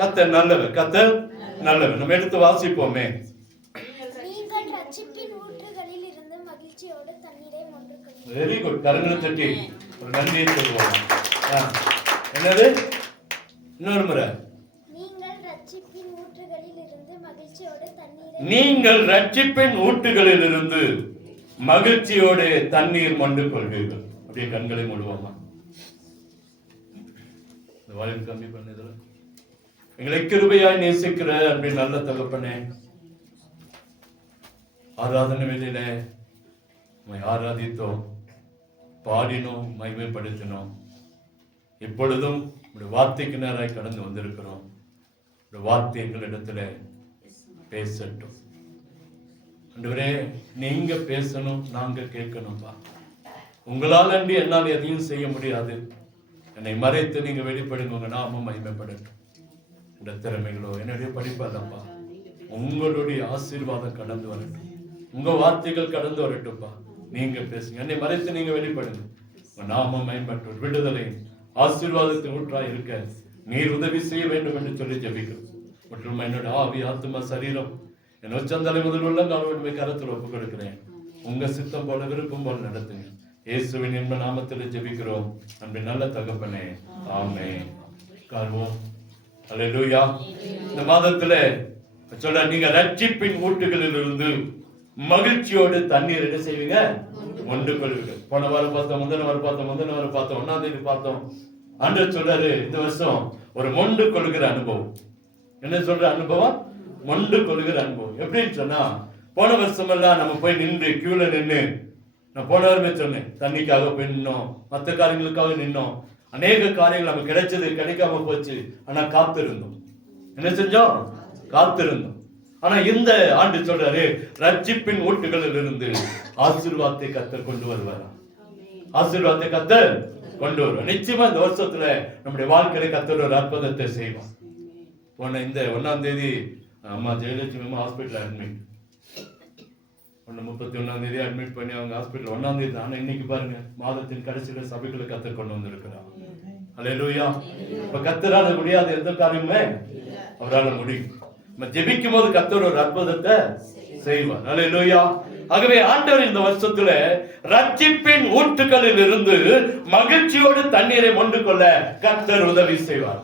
கர்த்தர் நல்லவர், கர்த்தர் நல்லவர். நம்ம எடுத்து வாசிப்போமே. Very good. கரங்களை தட்டி ஒரு நன்றியை சொல்லுவோம். என்னது? இன்னொரு முறை. நீங்கள் ரட்சிப்பின் ஊற்றுகளிலிருந்து மகிழ்ச்சியோடு தண்ணீர் மொண்டு கொள்வீர்கள். அப்படியே கண்களை மூடுவோமா? இந்த வாயில் கம்மி பண்ணதுல எங்களை கிருபையாய் நேசிக்கிற அப்படி நல்ல தகப்பனே, ஆராதனை வேளையில ஆராதித்தோம், பாடினோம், மகிமைப்படுத்தினோம். இப்பொழுதும் வார்த்தைக்கு நேராய் கடந்து வந்திருக்கிறோம். வார்த்தை எங்களிடத்துல பேசட்டும். ஆண்டவரே, நீங்க பேசணும், நாங்க கேட்கணும்பா. உங்களால் அன்றி என்னால் எதையும் செய்ய முடியாது. என்னை மறைத்து நீங்க வெளிப்படுங்க, உங்க நாமம் மகிமைப்படட்டும். இந்த திறமைகளோ என்னுடைய படிப்பல்லப்பா, உங்களுடைய ஆசீர்வாதம் கடந்து வரட்டும், உங்க வார்த்தைகள் கடந்து வரட்டும்பா. நீங்க பேசுங்க, என்னை மறைத்து நீங்க வெளிப்படுங்க, உங்க நாமம் மகிமைப்பட்டும். விடுதலை ஆசீர்வாதத்தின் ஊற்றாய் இருக்க நீர் உதவி செய்ய வேண்டும் என்று சொல்லி ஜெபிக்கிறோம். மற்றும் என்னோட ஆவி, ஆத்மா, சரீரம், என் உச்சந்தலை முதல் உள்ள காலவன்மை கரத்தில் ஒப்புக் கொடுக்கிறேன். உங்க சித்தம் போல விருப்பம் போல நடத்துங்க. இயேசுவின் இன்ப நாமத்தில் ஜெபிக்கிறோம் அன்பின் நல்ல தகப்பனே, ஆமென். காண்போம். அல்லேலூயா. இந்த மாதத்துல சொல்ல, நீங்க ரட்சிப்பின் ஊட்டுகளில் இருந்து மகிழ்ச்சியோடு தண்ணீர் என்ன செய்வீங்க? மொண்டு கொள்வீங்க. போன வாரம் பார்த்தோம், முந்தின வாரம் பார்த்தோம், 1ஆம் தேதி பார்த்தோம். ஆண்டவர் சொல்றாரு, இந்த வருஷம் ஒரு மொண்டு கொள்கிற அனுபவம். என்ன சொல்ற அனுபவம்? மொண்டு கொள்கிற அனுபவம். எப்படின்னு சொன்னா, போன வருஷம் எல்லாம் நம்ம போய் நின்று கியூல நின்று, நான் போன வாரமே சொன்னேன், தண்ணிக்காக போய் நின்னோம், மற்ற காரியங்களுக்காக நின்னோம். அநேக காரியங்கள் நமக்கு கிடைச்சது, கிடைக்காம போச்சு. ஆனா காத்திருந்தோம். என்ன செஞ்சோம்? காத்திருந்தோம். ஆனா இந்த ஆண்டு சொல்றாரு, ரட்சிப்பின் ஊட்டுகளில் இருந்து ஆசீர்வாதத்தை கர்த்தர் கொண்டு வருவார். ஆசீர்வாதத்தை கர்த்தர் கொண்டு வருவார். நிச்சயமா இந்த வருஷத்துல நம்முடைய வாழ்க்கையில கர்த்தர் ஒரு அற்புதத்தை செய்வார். போன இந்த 1ஆம் தேதி அம்மா ஜெயலட்சுமி ஹாஸ்பிட்டல் அட்மிட். 31ஆம் தேதி அட்மிட் பண்ணி அவங்க ஹாஸ்பிட்டல் 1ஆம் தேதி. ஆனா இன்னைக்கு பாருங்க, மாதத்தின் கடைசியில சபைகளை கர்த்தர் கொண்டு வந்திருக்கிறார். அல்லேலூயா. இப்ப கர்த்தரால முடியாத எந்த காரியமே அவரால் முடியும். நம்ம ஜெபிக்கும் போது கர்த்தர் ஒரு அற்புதத்தை செய்வார். அல்லேலூயா. ஆகவே ஆண்டவர் இந்த வருஷத்துல ரட்சிப்பின் ஊற்றுகளில் இருந்து மகிழ்ச்சியோடு தண்ணீரை மொண்டு கொள்ள கர்த்தர் உதவி செய்வார்.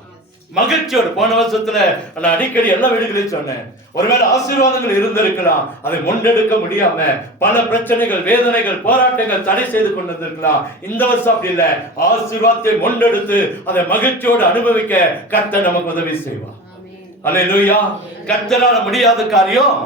மகிழ்ச்சியோடு. போன வருஷத்துல நான் அடிக்கடி எல்லா வீடுகளையும் சொன்னேன், ஒருவேளை ஆசீர்வாதங்கள் இருந்திருக்கலாம், அதை முன்னெடுக்க முடியாம பல பிரச்சனைகள், வேதனைகள், போராட்டங்கள் தடை செய்து கொண்டிருக்கலாம். இந்த வருஷம் அப்படி இல்ல. ஆசீர்வாதத்தை முன்னெடுத்து அதை மகிழ்ச்சியோடு அனுபவிக்க கர்த்தர் நமக்கு உதவி செய்வார். அல்லேலூயா. கர்த்தரால முடியாத காரியம்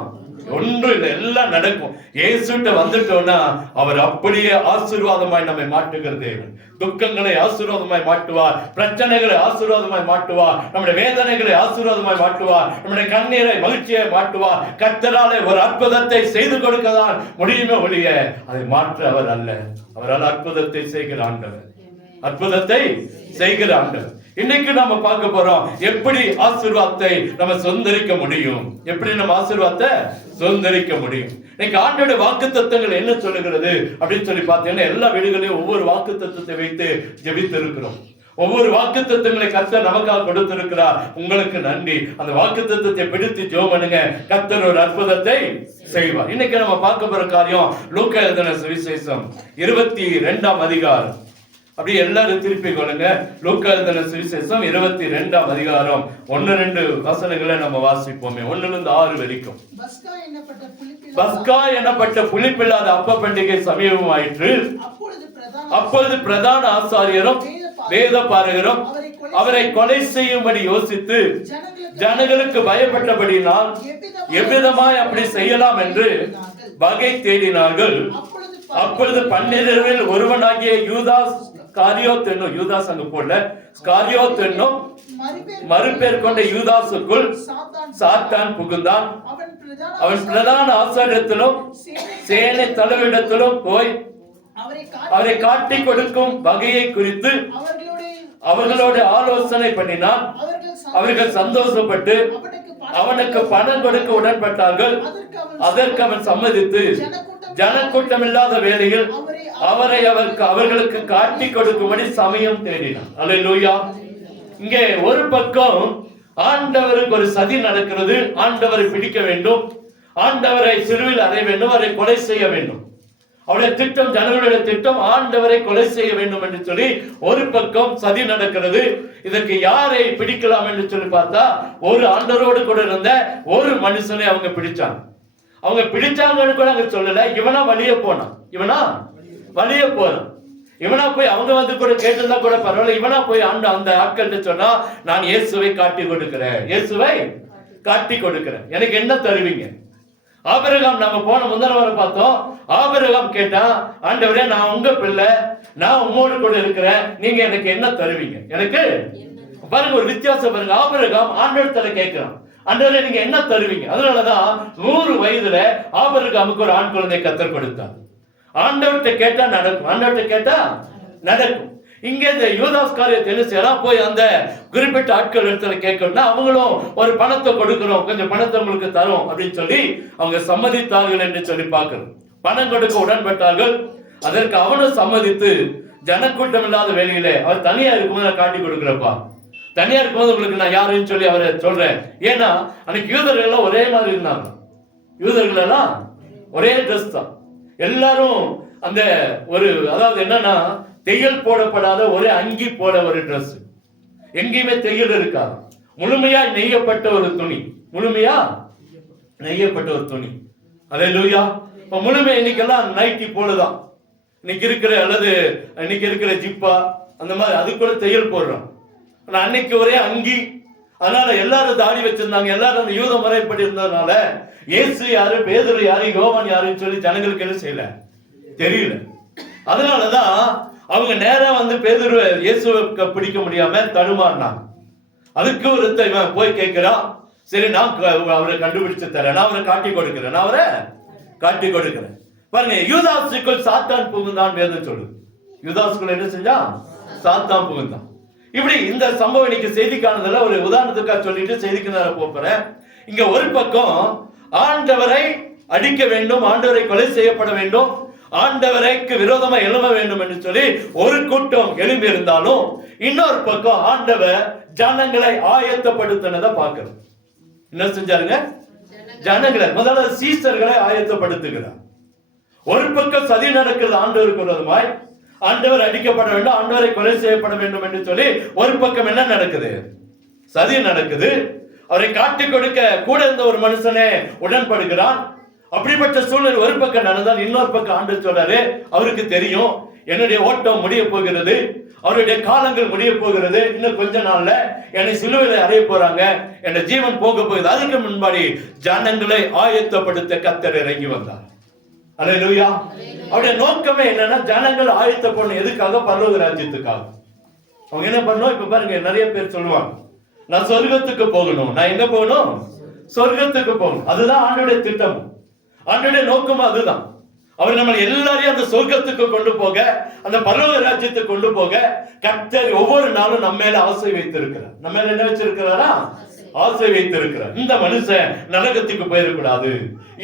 ஒன்றும் இல்லை, எல்லாம் நடக்கும். இயேசுட்ட வந்துட்டோம்னா அவர் அப்படியே ஆசீர்வாதமாய் நம்மை மாற்றுகிற தேவன். துக்கங்களை ஆசீர்வாதமாய் மாட்டுவார், பிரச்சனைகளை ஆசீர்வாதமாய் மாட்டுவார், நம்முடைய வேதனைகளை ஆசீர்வாதமாய் மாட்டுவார், நம்முடைய கண்ணீரை மகிழ்ச்சியை மாட்டுவார். கர்த்தராலே ஒரு அற்புதத்தை செய்து கொடுக்கதான் முடியுமே ஒழிய அதை மாற்ற அவர் அல்ல. அவரால் அற்புதத்தை செய்கிற ஆண்டவர், அற்புதத்தை செய்கிற ஆண்டவர். இன்னைக்கு நாம பார்க்க போறோம், எப்படி ஆசீர்வாதத்தை நம்ம சொந்தரிக்க முடியும், எப்படி நம்ம ஆசீர்வாதத்தை சொந்தரிக்க முடியும். இன்னைக்கு ஆண்டோட வாக்குத்தத்தங்கள் என்ன சொல்லுகிறது அப்படின்னு சொல்லி பார்த்தீங்கன்னா, எல்லா வீடுகளையும் ஒவ்வொரு வாக்குத்தத்தத்தை வைத்து ஜெபித்து இருக்கிறோம். ஒவ்வொரு வாக்குத்தத்தங்களை கர்த்தர் நமக்காக கொடுத்திருக்கிறார். உங்களுக்கு நன்றி. அந்த வாக்குத்தத்தத்தை பிடித்து ஜெபம் பண்ணுங்க, கர்த்தர் ஒரு அற்புதத்தை செய்வார். இன்னைக்கு நம்ம பார்க்க போற காரியம் லூக்கா எழுதின சுவிசேஷம் 22ஆம் அதிகாரம். அப்படியே எல்லாரும் திருப்பி கொள்ளுங்க. லூக்கா எழுதின சுவிசேஷம் 22ஆம் அதிகாரம் 1-2 வசனங்களை நம்ம வாசிப்போமே. 1-6 வரைக்கும். பஸ்கா எனப்பட்ட புளிப்பில்லாத அப்ப பண்டிகை சமீபமாயிற்று. அப்பொழுது பிரதான ஆசாரியரும் வேத பாரகரும் அவரை கொலை செய்யும்படி யோசித்து ஜனங்களுக்கு பயப்பட்டபடினால் எவ்விதமாய் அப்படி செய்யலாம் என்று வகை தேடினார்கள். அப்பொழுது 12 ஒருவனாகிய யூதாஸ் ஸ்காரியோத் என்னும், யூதாஸ் அங்கு போல, ஸ்காரியோத் என்னும் மறுபேர் கொண்ட யூதாசுக்குள் சாத்தான் புகுந்தான். அவன் பிரதான ஆசாரியத்திலும் சேனை தலைவரிடத்திலும் போய் அவரை காட்டி கொடுக்கும் வகையை குறித்து அவர்களோடு ஆலோசனை பண்ணினான். அவர்கள் சந்தோஷப்பட்டு அவனுக்கு பணம் கொடுக்க உடன்பட்டார்கள். அதற்கு அவன் சம்மதித்து ஜனக்கூட்டம் இல்லாத வேளையில் அவரை அவர்களுக்கு காட்டி கொடுக்கும்படி சமயம் தேடினான். அல்லேலூயா. இங்கே ஒரு பக்கம் ஆண்டவருக்கு ஒரு சதி நடக்கிறது. ஆண்டவரை பிடிக்க வேண்டும், ஆண்டவரை சிலுவையில் அறைய வேண்டும், அவரை கொலை செய்ய வேண்டும். அவருடைய திட்டம், ஜனங்களுடைய திட்டம் ஆண்டவரை கொலை செய்ய வேண்டும் என்று சொல்லி ஒரு பக்கம் சதி நடக்கிறது. இதற்கு யாரை பிடிக்கலாம் என்று சொல்லி பார்த்தா, ஒரு ஆண்டவரோடு கூட இருந்த ஒரு மனுஷனை அவங்க பிடிச்சாங்க. அவங்க பிடிச்சாங்கன்னு கூட அங்க சொல்லல. இவனா வழிய போனான், இவனா வழிய போறான். இவனா போய் அவங்க வந்து கூட கேட்டிருந்தா கூட பரவாயில்ல. இவனா போய் அந்த ஆட்கள்கிட்ட சொன்னா, நான் இயேசுவை காட்டி கொடுக்கிறேன், இயேசுவை காட்டி கொடுக்கிறேன், எனக்கு என்ன தருவீங்க? ஆபிரகாம், நம்ம போன முந்தின வாரம் பார்த்தோம். ஆபிரகாம் கேட்டா, ஆண்டவரே நான் உங்க பிள்ளை, நான் உங்களோடு கூட இருக்கிறேன், நீங்க எனக்கு என்ன தருவீங்க? எனக்கு பாருங்க ஒரு வித்தியாசம் பாருங்க. ஆபிரகாம் ஆண்டவரத்துல கேட்கிறான், ஆண்டவரே நீங்க என்ன தருவீங்க? அதனாலதான் 100 வயதுல ஆபிரகாமுக்கு ஒரு ஆண் குழந்தை கத்தர் கொடுத்தார். ஆண்டவர்கிட்ட கேட்டா நடக்கும், ஆண்டவர்கிட்ட கேட்டா நடக்கும். இங்க இந்த யூதாஸ் காரியத்தை என்ன செய்யலாம், போய் அந்த குறிப்பிட்ட ஆட்கள் இடத்துல கேட்கணும்னா அவங்களும் ஒரு பணத்தை கொடுக்கணும், கொஞ்சம் பணத்தை உங்களுக்கு தரும் அப்படின்னு சொல்லி அவங்க சம்மதித்தார்கள் என்று சொல்லி பார்க்கணும். பணம் கொடுக்க உடன்பட்டார்கள். அதற்கு அவனும் சம்மதித்து, ஜனக்கூட்டம் இல்லாத வேலையில அவர் தனியா இருக்கும்போது நான் காட்டி கொடுக்குறப்பா, தனியா இருக்கும்போது உங்களுக்கு நான் யாருன்னு சொல்லி அவரை சொல்றேன். ஏன்னா அன்னைக்கு யூதர்கள் எல்லாம் ஒரே மாதிரி இருந்தாங்க. யூதர்கள் எல்லாம் ஒரே ட்ரெஸ் தான் எல்லாரும். அந்த ஒரு அதாவது என்னன்னா, தையல் போடப்படாத ஒரு அங்கி போல ஒரு ட்ரெஸ், எங்கேயுமே தையல் இருக்காது. முழுமையா நெய்யப்பட்ட ஒரு துணி, முழுமையா நெய்யப்பட்ட ஒரு துணி. அல்லேலூயா. முழுமை இன்னைக்கெல்லாம் நைட்டி போலதான் இன்னைக்கு இருக்கிற, அல்லது இன்னைக்கு இருக்கிற ஜிப்பா அந்த மாதிரி அது கூட தையல் போடுறோம். அன்னைக்கு ஒரே அங்கி. அதனால எல்லாரும் தாடி வச்சிருந்தாங்க, எல்லாரும் அந்த யூத முறைப்படி இருந்ததுனால இயேசு யாரு, பேதுரு யாரு, யோவான் யாருன்னு சொல்லி ஜனங்களுக்கு என்ன செய்யல, தெரியல. அதனாலதான் அவங்க நேரா வந்து பேதுரு இயேசுவை பிடிக்க முடியாம தடுமாறினாங்க. அதுக்கு ஒரு போய் கேட்கிறான், சரி நான் அவரை கண்டுபிடிச்சு தரேன், நான் அவரை காட்டி கொடுக்கிறேன், நான் அவரை காட்டி கொடுக்கிறேன். பாருங்க, யூதாசுக்குள் சாத்தான் புகுந்தான் வேதம் சொல்லுது. யூதாசுக்குள் என்ன செஞ்சான்? சாத்தான் புகுந்தான். இப்படி இந்த சம்பவம் இன்னைக்கு செய்திக்கானதுல ஒரு உதாரணத்துக்காக சொல்லிட்டு செய்திக்கு நான் போறேன். இங்க ஒரு பக்கம் ஆண்டவரை அடிக்க வேண்டும், ஆண்டவரை கொலை செய்யப்பட வேண்டும், ஆண்டவரைக்கு விரோதமா எழும்ப வேண்டும் என்று சொல்லி ஒரு கூட்டம் எழும்பி இருந்தாலும், இன்னொரு பக்கம் ஆண்டவர் ஜனங்களை ஆயத்தப்படுத்தினதை பார்க்கிறோம். என்ன செஞ்சாருங்க? ஜனங்களை, முதல்ல சீசர்களை ஆயத்தப்படுத்துகிறார். ஒரு பக்கம் சதி நடக்கிறது ஆண்டவருக்கு விரோதமாய், ஆண்டவர் அடிக்கப்பட வேண்டும், ஆண்டவரை கொலை செய்யப்பட வேண்டும் என்று சொல்லி ஒரு பக்கம் என்ன நடக்குது? சதி நடக்குது. அவரை காட்டி கொடுக்க கூட இருந்த ஒரு மனுஷனே உடன்படுகிறான். அப்படிப்பட்ட சூழ்நிலை ஒரு பக்கம் நடந்தால், இன்னொரு பக்கம் ஆண்டவர் சொல்றாரு, அவருக்கு தெரியும் என்னுடைய ஓட்டம் முடிய போகிறது, அவருடைய காலங்கள் முடிய போகிறது, இன்னும் கொஞ்ச நாள்ல என்னை சிலுவையில அறைய போறாங்க, என் ஜீவன் போக போகுது. அதுக்கு முன்பாடி ஜனங்களை ஆயத்தப்படுத்த கர்த்தர் இறங்கி வந்தார். அல்லேலூயா. அவருடைய நோக்கமே என்னன்னா, ஜனங்கள் ஆயத்தப்படணும். எதுக்காக? பரலோக ராஜ்யத்துக்காக. அவங்க என்ன பண்ணணும்? இப்ப பாருங்க, நிறைய பேர் சொல்லுவாங்க, நான் சொர்க்கத்துக்கு போகணும். நான் எங்க போகணும்? சொர்க்கத்துக்கு போகணும். அதுதான் ஆண்டவருடைய திட்டம், ஆண்டவருடைய நோக்கம் அதுதான். அவர் நம்ம எல்லாரையும் அந்த சொர்க்கத்துக்கு கொண்டு போக, அந்த பரலோக ராஜ்யத்துக்கு கொண்டு போக கர்த்தர் ஒவ்வொரு நாளும் நம்ம மேல ஆசை வைத்திருக்கிறார். நம்ம மேல என்ன வச்சிருக்கிறாரா? ஆசை வைத்திருக்கிறார். இந்த மனுஷன் நரகத்துக்கு போயிடக்கூடாது,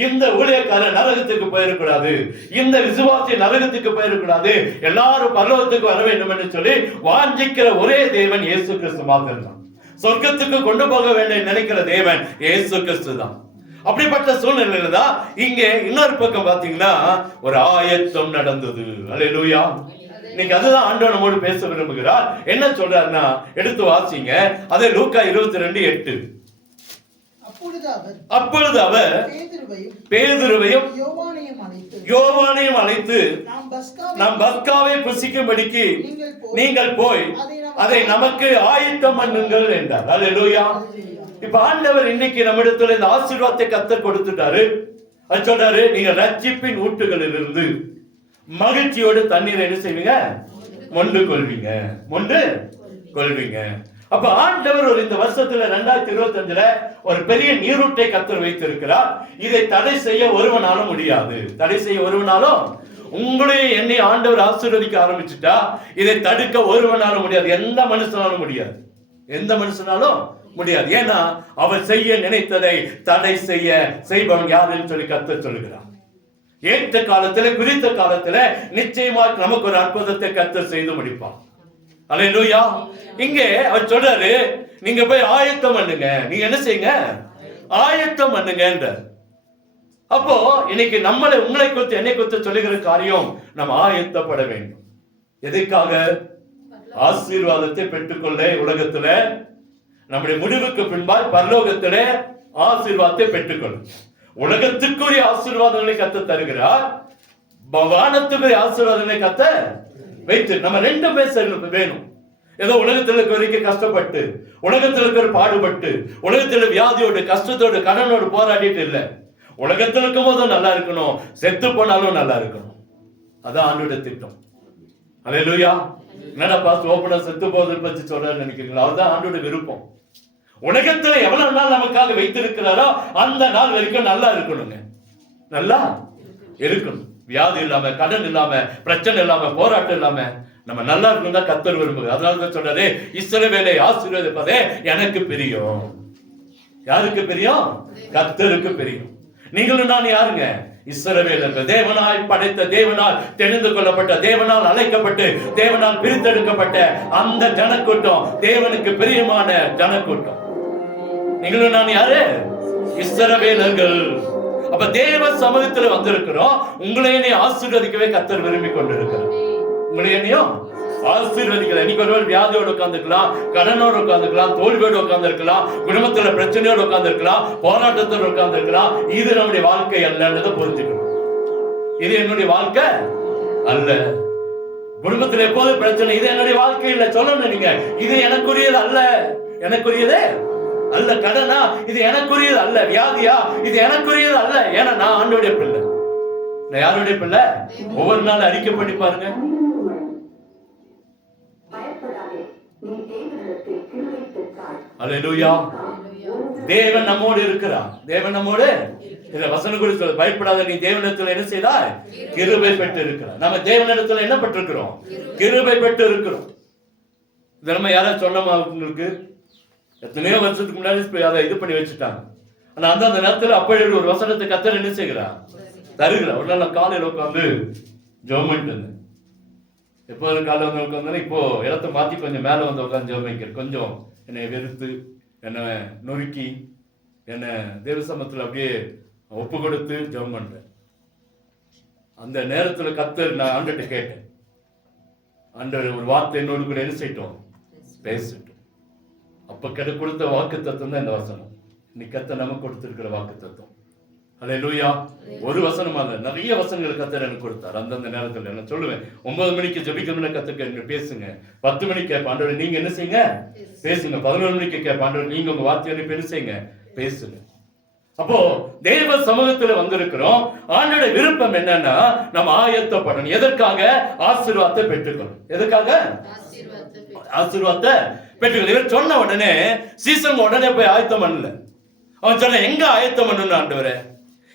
இந்த ஊழியக்காரன் நரகத்துக்கு போயிடக்கூடாது, இந்த விசுவாசி நரகத்துக்கு போயிடக்கூடாது, எல்லாரும் பரலோகத்துக்கு வர வேண்டும் என்று சொல்லி வாஞ்சிக்கிற ஒரே தேவன் இயேசு கிறிஸ்து மாத்திரம் தான். சொர்க்கத்துக்கு கொண்டு போக வேண்டும் நினைக்கிற தேவன் இயேசு கிறிஸ்து தான். அப்படிப்பட்ட சூழ்நிலையில தான் இங்கே இன்னொரு பக்கம் பாத்தீங்கன்னா ஒரு ஆயத்தம் நடந்தது. அல்லேலூயா. இன்னைக்கு அதுதான் ஆண்டவர் நம்மோடு பேச விரும்புகிறார். என்ன சொல்றாருன்னா, எடுத்து வாசிங்க. அதே லூக்கா 22:8. அப்பொழுது அவர் பேதுருவையும் யோவானையும் அழைத்து, நாம் பஸ்காவை புசிக்கும்படிக்கு நீங்கள் போய் அதை நமக்கு ஆயத்தம் பண்ணுங்கள் என்றார். அல்லேலூயா. இப்ப ஆண்டவர் இன்னைக்கு நம்மிடத்துல இந்த ஆசீர்வாதத்தை கர்த்தர் கொடுத்துட்டாரு. அது சொல்றாரு, நீங்க ரட்சிப்பின் ஊட்டுகளில் இருந்து மகிழ்ச்சியோடு தண்ணீரை என்ன செய்வீங்க? மொண்டு கொள்வீங்க, மொண்டு கொள்வீங்க. அப்ப ஆண்டவர் ஒரு இந்த வருஷத்துல 2025ல ஒரு பெரிய நீரூட்டை கர்த்தர் வைத்திருக்கிறார். இதை தடை செய்ய ஒருவனாலும் முடியாது. தடை செய்ய ஒருவனாலும், உங்களையும் என்னை ஆண்டவர் ஆசீர்வதிக்க ஆரம்பிச்சுட்டா இதை தடுக்க ஒருவனாலும் முடியாது. எந்த மனுஷனாலும் முடியாது, எந்த மனுஷனாலும் முடியாது. ஏன்னா அவர் செய்ய நினைத்ததை தடை செய்பவன் யாருன்னு சொல்லி கர்த்தர் சொல்லுகிறார். ஏற்ற காலத்துல, குறித்த காலத்துல நிச்சயமா நமக்கு ஒரு அற்புதத்தை கர்த்தர் செய்து முடிப்பான். அல்லேலூயா. இங்கே அவர் சொல்றாரு, நீங்க போய் ஆயத்தம் பண்ணுங்க. நீங்க என்ன செய்யுங்க? ஆயத்தம் பண்ணுங்க. அப்போ இன்னைக்கு உங்களை குறித்து என்னை குறித்து சொல்லுகிற காரியம், நம்ம ஆயத்தப்பட வேண்டும். எதற்காக? ஆசீர்வாதத்தை பெற்றுக்கொள்ள. உலகத்துல நம்முடைய முடிவுக்கு பின்பால் பரலோகத்துல ஆசீர்வாதத்தை பெற்றுக்கொள்ளும். உலகத்துக்குரிய ஆசீர்வாதங்களை கத்த தருகிறார், வானத்துக்குரிய ஆசீர்வாதங்களை கத்த வைத்து நம்ம ரெண்டுமே வேணும். ஏதோ உலகத்தில் இருக்க வரைக்கும் கஷ்டப்பட்டு, உலகத்தில் இருக்கிற பாடுபட்டு, உலகத்தில் வியாதியோடு கஷ்டத்தோடு கடனோடு போராடிட்டு இல்லை. உலகத்தில் இருக்கும் போதும் நல்லா இருக்கணும், செத்து போனாலும் நல்லா இருக்கணும். அதான் ஆண்டோட திட்டம். அல்லேலூயா. என்னடா பாஸ்ட் ஓபனா செத்து போவதை பற்றி சொல்றாரு நினைக்கிறீங்களா? அதுதான் ஆண்டோட விருப்பம். உலகத்துல எவ்வளவு நாள் நமக்காக வைத்திருக்கிறாரோ அந்த நாள் வரைக்கும் நல்லா இருக்கணுங்க. நல்லா இருக்கணும். வியாதி இல்லாம, கடன் இல்லாம, பிரச்சனை இல்லாம, போராட்டம் இல்லாம நம்ம நல்லா இருக்கணும் தான் கர்த்தர் விரும்புகிறார். அதனாலதான் சொல்றாரு, இஸ்ரவேலை ஆசீர்வதிப்பதே எனக்கு பிரியம். யாருக்கு பிரியம்? கர்த்தருக்கு பிரியம். நீங்களும் நான் யாருங்க? இஸ்ரவேலர்கள். தேவனாய் படைத்த, தேவனால் தெரிந்து கொள்ளப்பட்ட, தேவனால் அழைக்கப்பட்டு, தேவனால் பிரித்தெடுக்கப்பட்ட அந்த ஜனக்கூட்டம், தேவனுக்கு பிரியமான ஜனக்கூட்டம். நீங்களும் நான் யாரு? இஸ்ரவேலர்கள். அப்ப தேவ சமூகத்தில் வந்திருக்கிறோம். உங்களையே ஆசீர்வதிக்கவே கர்த்தர் விரும்பி கொண்டிருக்கிறார். உங்களையும் ஆசீர்வதிக்கல. இன்னைக்கு ஒருவர் வியாதியோடு உட்கார்ந்துக்கலாம், கடனோடு உட்கார்ந்துக்கலாம், தோல்வியோடு உட்கார்ந்து இருக்கலாம், குடும்பத்துல பிரச்சனையோடு உட்கார்ந்து இருக்கலாம், போராட்டத்தோடு உட்கார்ந்து இருக்கலாம். இது நம்முடைய வாழ்க்கை அல்லன்றதை புரிஞ்சுக்கணும். இது என்னுடைய வாழ்க்கை அல்ல. குடும்பத்துல எப்போது பிரச்சனை, இது என்னுடைய வாழ்க்கை இல்ல சொல்லணும். நீங்க இது எனக்குரியது அல்ல, எனக்குரியது அல்ல. கடனா, இது எனக்குரியது அல்ல. வியாதியா, இது எனக்குரியது அல்ல. ஏன்னா நான் ஆண்டோடைய பிள்ளை. நான் யாருடைய பிள்ளை? ஒவ்வொரு நாள் அறிக்கை பண்ணி பாருங்க. அல்லேலூயா. தேவன் நம்மோடு இருக்கிறார். தேவன் நம்மோடு இந்த வசனம் கூட சொல்ல, பயப்படாத, நீ தேவனிடத்தில் என்ன செய்தாய்? கிருபை பெற்று இருக்கிறார். நம்ம தேவனிடத்தில் என்ன பெற்றிருக்கிறோம்? கிருபை பெற்று இருக்கிறோம். இதை நம்ம யாராவது சொன்னோமா? உங்களுக்கு எத்தனையோ வருஷத்துக்கு முன்னாடி அதை இது பண்ணி வச்சுட்டாங்க. ஆனா அந்த நேரத்தில் அப்படி ஒரு வசனத்தை கர்த்தர் என்ன செய்கிறார்? தருகிறார். ஒரு நாள் காலையில் உட்காந்து ஜெபம் பண்ணிட்டு இருந்தேன். எப்போது காலையில் வந்து உட்காந்து, இப்போ இடத்த மாற்றி கொஞ்சம் மேலே வந்து உட்காந்து ஜெபம் வைக்கிறேன். கொஞ்சம் என்னை வெறுத்து, என்னை நொறுக்கி, என்னை தேவசமத்தில் அப்படியே ஒப்பு கொடுத்து ஜெபம் பண்றேன். அந்த நேரத்தில் கர்த்தர், நான் ஆண்டவர்கிட்ட கேட்டேன், ஆண்டவர் ஒரு வார்த்தை என்னோடு கூட என்ன செய்யட்டும்? பேசட்டும். அப்ப கொடுத்த வாக்கு தத்துவம் தான் இந்த வசனம். இன்னைக்கு கர்த்தர் நமக்கு கொடுத்திருக்கிற வாக்கு தத்துவம். அல்லேலூயா. ஒரு வசனம் அல்ல, நிறைய வசனங்கள் கர்த்தர் எனக்கு கொடுத்தார். அந்தந்த நேரத்தில் நான் சொல்லுவேன், 9 மணிக்கு ஜெபிக்கணும்னு கர்த்தர் பேசுங்க, 10 மணிக்கு கேட்ப ஆண்டவரே நீங்க என்ன செய்யுங்க? பேசுங்க. 11 மணிக்கு கேட்ப ஆண்டவரே நீங்க உங்க வார்த்தையை என்ன செய்யுங்க? பேசுங்க. அப்போ தேவ சமூகத்துல வந்திருக்கிறோம். ஆண்டோட விருப்பம் என்னன்னா, நம்ம ஆயத்தப்படணும். எதற்காக? ஆசீர்வாதத்தை பெற்றுக்கணும். எதற்காக? ஆசீர்வாதத்தை பெற்றுக்கணும். இவர் சொன்ன உடனே சீசன் உடனே போய் ஆயத்தம் பண்ணல. அவன் சொன்ன, எங்க ஆயத்தம் பண்ணணும் ஆண்டவரே?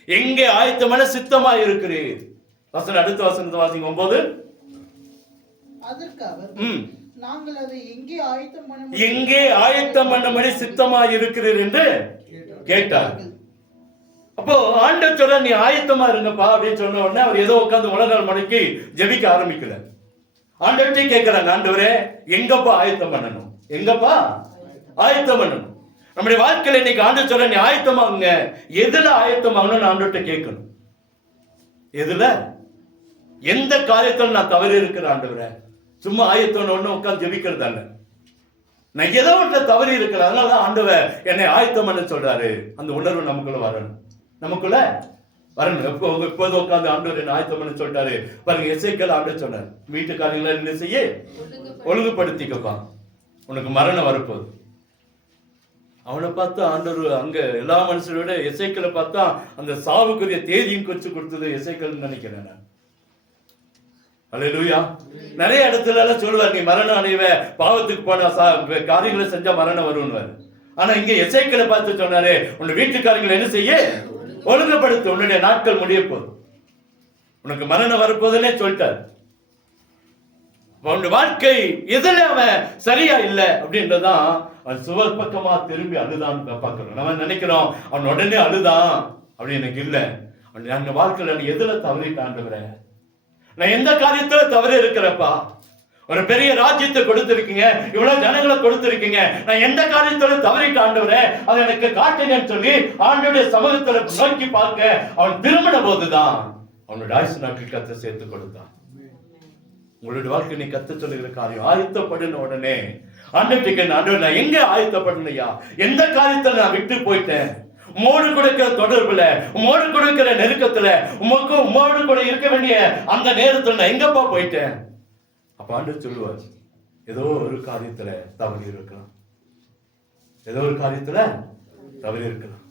எங்கே ஆயத்தம் பண்ண சித்தமா இருக்கிறீர்? வசனம் அடுத்த வசனத்தை வாசிங்க. 9. நாங்கள் அதை எங்கே ஆயத்தம் பண்ணபடி சித்தமா இருக்கிறீர் என்று கேட்டார். அப்போ ஆண்டவர் சொல்ற, நீ ஆயத்தமா இருங்கப்பா அப்படின்னு சொன்ன உடனே அவர் ஏதோ உட்கார்ந்து உலக மடக்கி ஜெபிக்க ஆரம்பிக்கல. ஆண்டவர்கிட்ட கேட்கிறாங்க, ஆண்டவரே எங்கப்பா ஆயத்தம் பண்ணணும்? எங்கப்பா ஆயத்தம் பண்ணணும்? நம்முடைய வாழ்க்கையில இன்னைக்கு ஆண்டவர் சொல்ற, நீ ஆயத்தமாகுங்க. எதுல ஆயத்தமாகணும்னு ஆண்டவர்கிட்ட கேட்கணும். எதுல? எந்த காரியத்தில் நான் தவறு இருக்கிறேன் ஆண்டவரே? சும்மா ஆயத்தம் ஒண்ணு உட்கார்ந்து ஜெபிக்கிறது அல்ல. நான் ஏதோ ஒன்று தவறி இருக்கிறேன், அதனாலதான் ஆண்டவர் என்னை ஆயத்தம் பண்ண சொல்றாரு. அந்த உணர்வு நமக்குள்ள வரணும், நமக்குள்ள வரணும். எப்போது உட்காந்து ஆண்டவர் என்ன ஆயத்தம் பண்ண சொல்லிட்டாரு பாருங்க. எசேக்கியேல் ஆண்டவர் சொன்னார், வீட்டுக்காரங்களை என்ன செய்ய? ஒழுங்குபடுத்திக்கப்பா, உனக்கு மரணம் வரப்போகுது. அவனை பார்த்தா ஆண்டவர் அங்க எல்லா மனுஷரோட எசேக்கியேலை பார்த்தா அந்த சாவுக்குரிய தேதியும் குறிச்சு கொடுத்தது எசேக்கியேல் நினைக்கிறேன் நான். அல்லேலூயா. நிறைய இடத்துல எல்லாம் சொல்லுவார், நீ மரணம் அடைவ, பாவத்துக்கு போன காரியங்களை செஞ்சா மரணம் வரும்னு. ஆனா இங்க எசேக்கியேலை பார்த்து சொன்னாரு, உன்னுடைய வீட்டுக்காரங்களை என்ன செய்ய? ஒழுங்குபடுத்து, உன்னுடைய நாட்கள் முடிய போதும், உனக்கு மரணம் வரப்போதுன்னே சொல்லிட்டார். அவனுடைய வாழ்க்கை எதுல அவன் சரியா இல்லை அப்படின்றதான் அவன் சுவர் பக்கமா திரும்பி அழுதான் பார்க்கிறோம். நம்ம நினைக்கிறோம் அவன் உடனே அழுதான் அப்படி. எனக்கு இல்லை, அவன் வாழ்க்கையில எதுல தவறிட்டான்? நான் எந்த காரியத்துல தவறு இருக்கிறப்பா? ஒரு பெரிய ராஜ்யத்தை கொடுத்திருக்கீங்க, இவ்வளவு ஜனங்களை கொடுத்திருக்கீங்க, நான் எந்த காரியத்தோட தவறி ஆண்டவரே அதை எனக்கு காட்டுங்கன்னு சொல்லி ஆண்டவருடைய சமூகத்துல நோக்கி பார்க்க அவன் திரும்பின போதுதான் அவனுடைய ஆயுசு நாட்கள் கத்த சேர்த்து கொடுத்தான். உங்களுடைய வாழ்க்கை நீ கத்த சொல்லுகிற காரியம் ஆயத்தப்படின உடனே ஆண்டவர் நான் எங்க ஆயத்தப்படலையா, எந்த காரியத்துல நான் விட்டு போயிட்டேன், உம்மோடு கொடுக்கிற தொடர்புல, உம்மோடு கொடுக்கிற நெருக்கத்துல, உம்மோடு கூட இருக்க வேண்டிய அந்த நேரத்துல நான் எங்கப்பா போயிட்டேன். அப்ப ஆண்டவர் சொல்லுவார், ஏதோ ஒரு காரியத்துல தவறி இருக்கலாம், ஏதோ ஒரு காரியத்துல தவறி இருக்கலாம்.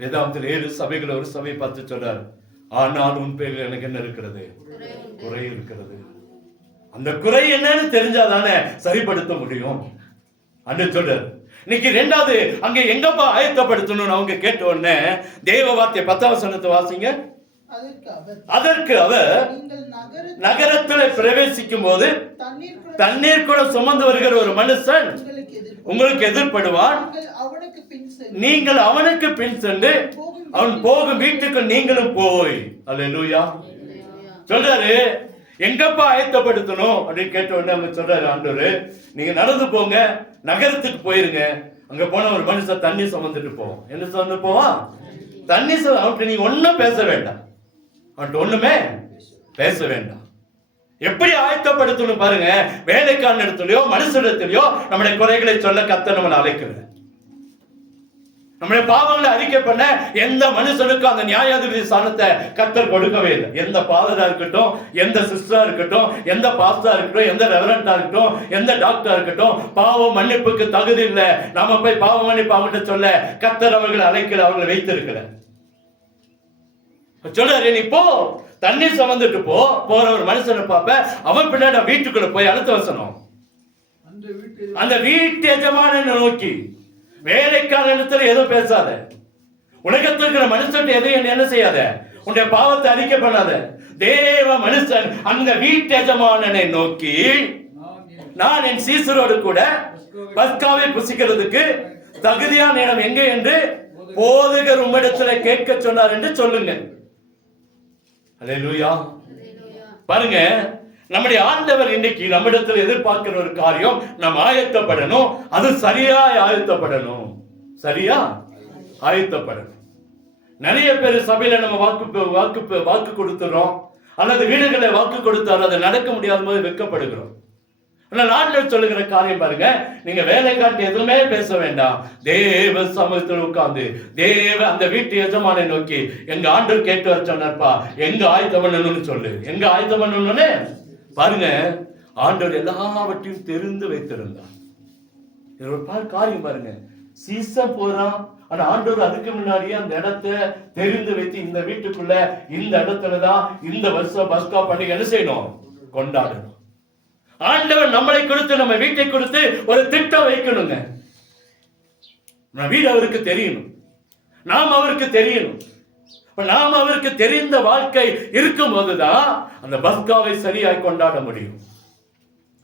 வேதாந்தத்தில் 7 சபைகள் ஒரு சபையை பார்த்து சொல்றார், ஆனால் உன் பேரில் எனக்கு என்ன இருக்கிறது, குறை இருக்கிறது. அந்த குறை என்னன்னு தெரிஞ்சாதானே சரிப்படுத்த முடியும். அன்று சொல்றார். இன்னைக்கு 2வது அங்க எங்கப்பா ஆயத்தப்படுத்தணும்னு அவங்க கேட்ட உடனே தேவ வார்த்தை 10ஆம் வசனத்தை வாசிங்க. அதற்கு அவர் நகரத்தில் பிரவேசிக்கும் போது தண்ணீர் கூட சுமந்து வருகிற ஒரு மனுஷன் உங்களுக்கு எதிர்ப்படுவான், நீங்கள் அவனுக்கு பின் சென்று அவன் போகும் வீட்டுக்கு நீங்களும் போய். அல்லேலூயா. சொல்றாரு, எங்கப்பா ஆயத்தப்படுத்தணும் அப்படின்னு கேட்ட உடனே அவங்க சொல்றாரு, ஆண்டவரு நீங்க நடந்து போங்க, நகரத்துக்கு போயிருங்க, அங்க போன ஒரு மனுஷன் தண்ணி சுமந்துட்டு போவோம். என்ன சுமந்து போவான்? தண்ணி. அவன்கிட்ட நீங்க ஒன்னும் பேச வேண்டாம், அவன்கிட்ட ஒண்ணுமே பேச வேண்டாம். எப்படி ஆயத்தப்படுத்தணும் பாருங்க. வேலைக்கான இடத்துலயோ மனுஷனிடத்திலயோ நம்முடைய குறைகளை சொல்ல கர்த்தர் நம்மளை அழைக்கிறது. நம்முடைய பாவங்களை அறிக்கை பண்ண எந்த மனுஷனுக்கும் அந்த நியாயாதிபதி ஸ்தானத்தை கர்த்தர் கொடுக்கவே இல்லை. எந்த பாதரா இருக்கட்டும், எந்த சிஸ்டரா இருக்கட்டும், எந்த பாஸ்டரா இருக்கட்டும், எந்த ரெவரண்டா இருக்கட்டும், எந்த டாக்டரா இருக்கட்டும், பாவம் மன்னிப்புக்கு தகுதி இல்லை, நாம போய் பாவ மன்னிப்பு அவங்ககிட்ட சொல்ல கர்த்தர் அவர்களை அழைக்கல, அவர்களை வைத்திருக்கல. சொல்றாரு, நீ போ, தண்ணி சுமந்துட்டு போற ஒரு மனுஷனை பார்ப்ப, அவன் பின்னாடி வீட்டுக்குள்ள போய். அடுத்த வசனம், அந்த வீட்டு எஜமானனை நோக்கி, வேலைக்கான இடத்துல எதுவும் பேசாத, உலகத்தில் இருக்கிற மனுஷன் எதையும் என்ன செய்யாத, உன்னுடைய பாவத்தை அறிக்கை பண்ணாத. தேவ மனுஷன் அந்த வீட்டு எஜமானனை நோக்கி, நான் என் சீசரோடு கூட பஸ்காவை புசிக்கிறதுக்கு தகுதியான இடம் எங்கே என்று போதகர் உம்மிடத்துல கேட்க சொன்னார் என்று சொல்லுங்க. அல்லேலூயா. பாருங்க, நம்முடைய ஆண்டவர் இன்னைக்கு நம்மிடத்தில் எதிர்பார்க்கிற ஒரு காரியம், நாம் ஆயத்தப்படணும். அது சரியா ஆயத்தப்படணும், சரியா ஆயத்தப்படணும். நிறைய பேர் சபையில நம்ம வாக்கு கொடுத்துறோம், அல்லது வீடுகளை வாக்கு கொடுத்தாலும் அது நடக்க முடியாத போது வெட்கப்படுகிறோம். ஆண்டவர் சொல்லுகிற காரியம் பாருங்க, நீங்க வேலை காட்டி எதுவுமே பேச வேண்டாம், தேவ சமூகத்தில் உட்கார்ந்து தேவ அந்த வீட்டு எஜமானை நோக்கி, எங்க ஆண்டவர் கேட்டு வர சொன்னார்ப்பா, எங்க ஆயத்தம் பண்ணணும்னு சொல்லு. எங்க ஆயத்தம் பண்ணணும்னு பாருங்க, ஆண்டவர் எல்லாவற்றையும் தெரிந்து வைத்திருந்தார். காரியம் பாருங்க, சீசன் போறான், ஆனா ஆண்டவர் அதுக்கு முன்னாடியே அந்த இடத்தை தெரிந்து வைத்து, இந்த வீட்டுக்குள்ள இந்த இடத்துலதான் இந்த வருஷம் பஸ்கா பண்டிகை என்ன செய்யணும், கொண்டாடணும். ஆண்டவர் நம்மளை கொடுத்து, நம்ம வீட்டை கொடுத்து ஒரு திட்டம் வைக்கணுங்க. நம்ம வீடு அவருக்கு தெரியணும், நாம் அவருக்கு தெரியணும். நாம் அவருக்கு தெரிந்த வாழ்க்கை இருக்கும் போதுதான் அந்த பஸ்காவை சரியாய் கொண்டாட முடியும்.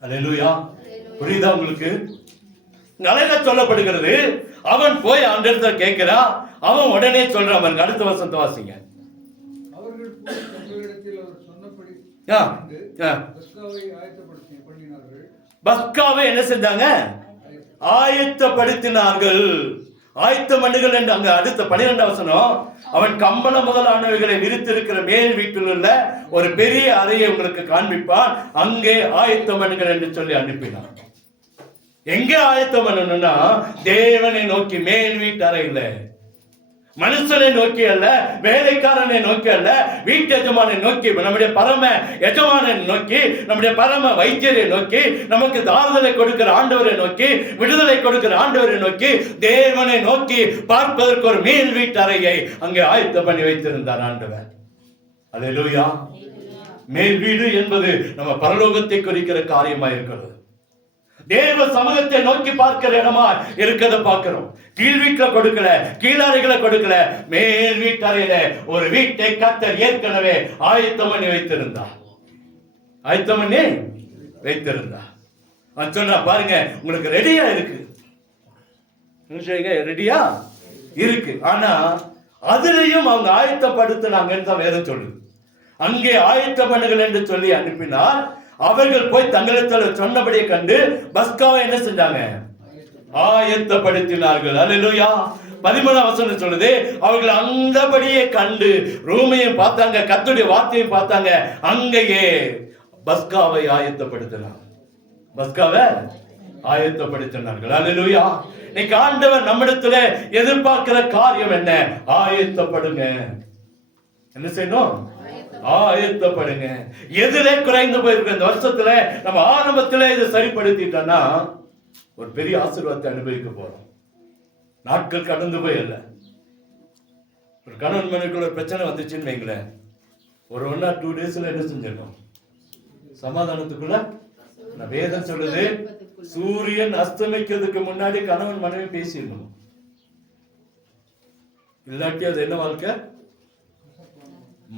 அல்லேலூயா. புரியுதா உங்களுக்கு? அழகா சொல்லப்படுகிறது, அவன் போய் ஆண்டவரிடம் கேட்கிறான், அவன் உடனே சொல்றான். அடுத்த வசனத்தை வாசிங்க. பஸ்காவை என்ன செஞ்சாங்க? ஆயத்தப்படுத்தினார்கள். ஆயத்த மண்டுகள் என்று அங்க அடுத்த 12ஆம் வசனம், அவன் கம்பளம் முதலானவைகளை விரித்திருக்கிற மேல் வீட்டில் உள்ள ஒரு பெரிய அறையை உங்களுக்கு காண்பிப்பான், அங்கே ஆயத்த மண்டுகள் என்று சொல்லி அனுப்பினான். எங்க ஆயத்தம் பண்ணணும்னா தேவனை நோக்கி, மேல் வீட்டு அறையில. மனுஷனை நோக்கி அல்ல, வேலைக்காரனை நோக்கி அல்ல, வீட்டு எஜமானை நோக்கி, நம்முடைய பரம எஜமானை நோக்கி, நம்முடைய பரம வைத்தியரை நோக்கி, நமக்கு தாறுதலை கொடுக்கிற ஆண்டவரை நோக்கி, விடுதலை கொடுக்கிற ஆண்டவரை நோக்கி, தேவனை நோக்கி பார்ப்பதற்கு ஒரு மேல் வீட்டு அறையை அங்கே ஆயத்தம் பண்ணி வைத்திருந்தார் ஆண்டவர். அல்லேலூயா. மேல் வீடு என்பது நம்ம பரலோகத்தை குறிக்கிற காரியமா இருக்கிறது. தேவ சமூகத்தை நோக்கி பார்க்கிற இடமா இருக்கிறத பார்க்கிறோம். கீழ் வீட்டுல கொடுக்கல, கீழறைகளை கொடுக்கல, மேல் வீட்டறையில ஒரு வீட்டை கர்த்தர் ஏற்கனவே ஆயத்தம் பண்ணி வைத்திருந்தார். ஆயத்தம் பண்ணி வைத்திருந்தார். சொன்னா பாருங்க, உங்களுக்கு ரெடியா இருக்கு, ரெடியா இருக்கு. ஆனா அதுலயும் அவங்க ஆயத்தப்படுத்தினாங்கன்னு தான் வேதம் சொல்லுது. அங்கே ஆயத்த பண்ணுங்கள் என்று சொல்லி அனுப்பினார். அவர்கள் போய் தங்களிடத்தில் சொன்னபடியை கண்டு பஸ்காவை என்ன செஞ்சாங்க? ஆயத்தப்படுத்தினார்கள். அல்லேலூயா. 13ஆம் வசனம் சொல்லுது, அவர்கள் அந்தபடியே கண்டு ரூமையும் பார்த்தாங்க, கர்த்தருடைய வார்த்தையும் பார்த்தாங்க, அங்கேயே பஸ்காவை ஆயத்தப்படுத்தினார். பஸ்காவை ஆயத்தப்படுத்தினார்கள். அல்லேலூயா. இன்னைக்கு ஆண்டவர் நம்மிடத்துல எதிர்பார்க்கிற காரியம் என்ன? ஆயத்தப்படுங்க. என்ன செய்யணும்? ஆயத்தப்படுங்க. எதிலே குறைந்து போயிருக்க இந்த வருஷத்துல நம்ம ஆரம்பத்துல இதை சரிப்படுத்திட்டோம்னா ஒரு பெரிய ஆசீர்வாதத்தை அனுபவிக்க போறோம். நாட்கள் கடந்து போயில்ல. ஒரு கணவன் மனைவிக்குள்ள ஒரு பிரச்சனை வந்துச்சுன்னு வைங்களேன், ஒரு 1 or 2 daysல என்ன செஞ்சிடணும்? சமாதானத்துக்குள்ள. வேதம் சொல்லுது, சூரியன் அஸ்தமிக்கிறதுக்கு முன்னாடி கணவன் மனைவி பேசிடணும். இல்லாட்டி அது என்ன வாழ்க்கை?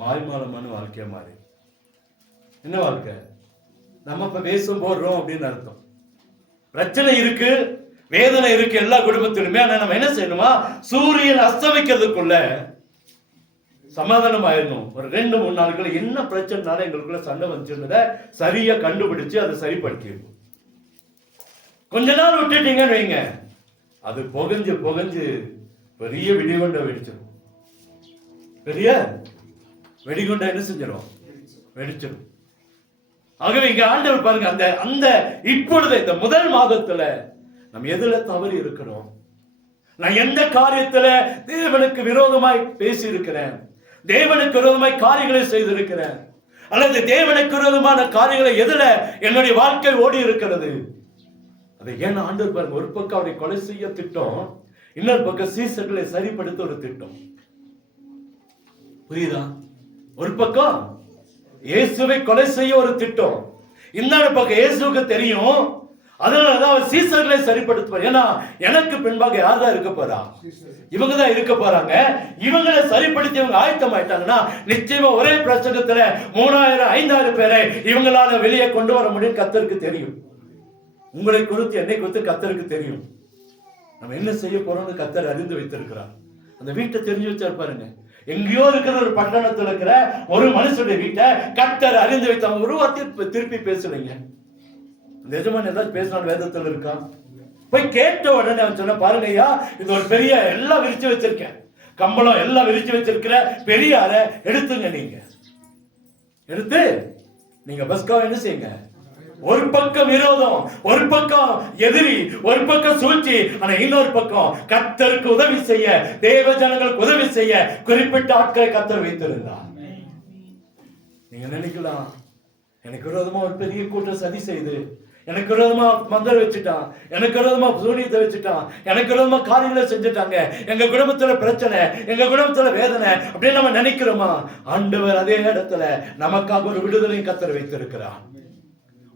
மாய்மாலமான வாழ்க்கையா மாறி. என்ன வாழ்க்கை? நம்ம இப்ப வேஷம் போடுறோம் அப்படின்னு அர்த்தம். பிரச்சனை இருக்கு, வேதனை இருக்கு எல்லா குடும்பத்திலுமே. ஆனா நம்ம என்ன செய்யணுமா? சூரியன் அஸ்தமிக்கிறதுக்குள்ள சமாதானம் ஆயிடணும். ஒரு 2-3 நாட்கள் என்ன பிரச்சனைனால எங்களுக்குள்ள சண்டை வந்துச்சுன்றத சரியா கண்டுபிடிச்சு அதை சரிப்படுத்திடணும். கொஞ்ச நாள் விட்டுட்டீங்கன்னு வைங்க, அது புகஞ்சு புகஞ்சு பெரிய வெடிகுண்டை வெடிச்சிடும். பெரிய வெடிகுண்டை என்ன செஞ்சிடும்? வெடிச்சிடும். ஆகவே இங்க ஆண்டவர் பாருங்க, அந்த அந்த இப்பொழுது இந்த முதல் மாதத்துல நம்ம எதுல தவறு இருக்கிறோம்? நான் எந்த காரியத்துல தேவனுக்கு விரோதமாய் பேசி இருக்கிறேன், தேவனுக்கு விரோதமாய் காரியங்களை செய்திருக்கிறேன், அல்லது தேவனுக்கு விரோதமான காரியங்களை எதுல என்னுடைய வாழ்க்கை ஓடி இருக்கிறது? அதை ஏன் ஆண்டவர் பாருங்க, ஒரு பக்கம் அவரை கொலை செய்ய திட்டம், இன்னொரு பக்கம் சீசர்களை சரிப்படுத்த ஒரு திட்டம். புரியுதா? ஒரு பக்கம் இயேசுவை கொலை செய்ய ஒரு திட்டம், இன்னொரு பக்கம் இயேசுவுக்கு தெரியும், அதனாலதான் அவர் சீசர்களை சரிப்படுத்துவார். ஏன்னா எனக்கு பின்பாக யார் தான் இருக்க போறா? இவங்க தான் இருக்க போறாங்க. இவங்களை சரிப்படுத்தி இவங்க ஆயத்தம் ஆயிட்டாங்கன்னா நிச்சயமா ஒரே பிரசங்கத்துல 3000-5000 பேரை இவங்களால வெளியே கொண்டு வர முடியும். கர்த்தருக்கு தெரியும். உங்களை குறித்து என்னை குறித்து கர்த்தருக்கு தெரியும். நம்ம என்ன செய்ய போறோம்னு கர்த்தர் அறிந்து வைத்திருக்கிறார். அந்த வீட்டை தெரிஞ்சு வச்சார் பாருங்க. எங்கேயோ இருக்கிற ஒரு பட்டணத்தில் இருக்கிற ஒரு மனுஷனுடைய வீட்டை கர்த்தர் அறிந்து வைத்தாங்க. ஒரு வார்த்தை திருப்பி பேசுறீங்க. எஜமான் ஏதாவது பேசினாலும் வேதத்தில் இருக்கா? போய் கேட்ட உடனே அவன் சொன்ன, பாருங்க ஐயா, இது ஒரு பெரிய எல்லாம் விரிச்சு வச்சிருக்கேன், கம்பளம் எல்லாம் விரிச்சு வச்சிருக்கிற பெரிய அறை எடுத்துங்க. நீங்க எடுத்து நீங்க பஸ்காவை என்ன செய்யுங்க? ஒரு பக்கம் விரோதம், ஒரு பக்கம் எதிரி, ஒரு பக்கம் சூழ்ச்சி, ஆனா இன்னொரு பக்கம் கர்த்தருக்கு உதவி செய்ய, தேவ ஜனங்களுக்கு உதவி செய்ய குறிப்பிட்ட ஆட்களை கர்த்தர் வைத்திருந்தார். நீங்க நினைக்கலாம், எனக்கு விரோதமா ஒரு பெரிய கூட்டம் சதி செய்து, எனக்கு விரோதமா மந்திரம் வச்சுட்டான், எனக்கு விரோதமா சூனியத்தை வச்சுட்டான், எனக்கு விரோதமா காரியங்களை செஞ்சுட்டாங்க, எங்க குடும்பத்துல பிரச்சனை, எங்க குடும்பத்துல வேதனை அப்படின்னு நம்ம நினைக்கிறோமா? ஆண்டவர் அதே இடத்துல நமக்காக ஒரு விடுதலையும் கர்த்தர் வைத்திருக்கிறார்.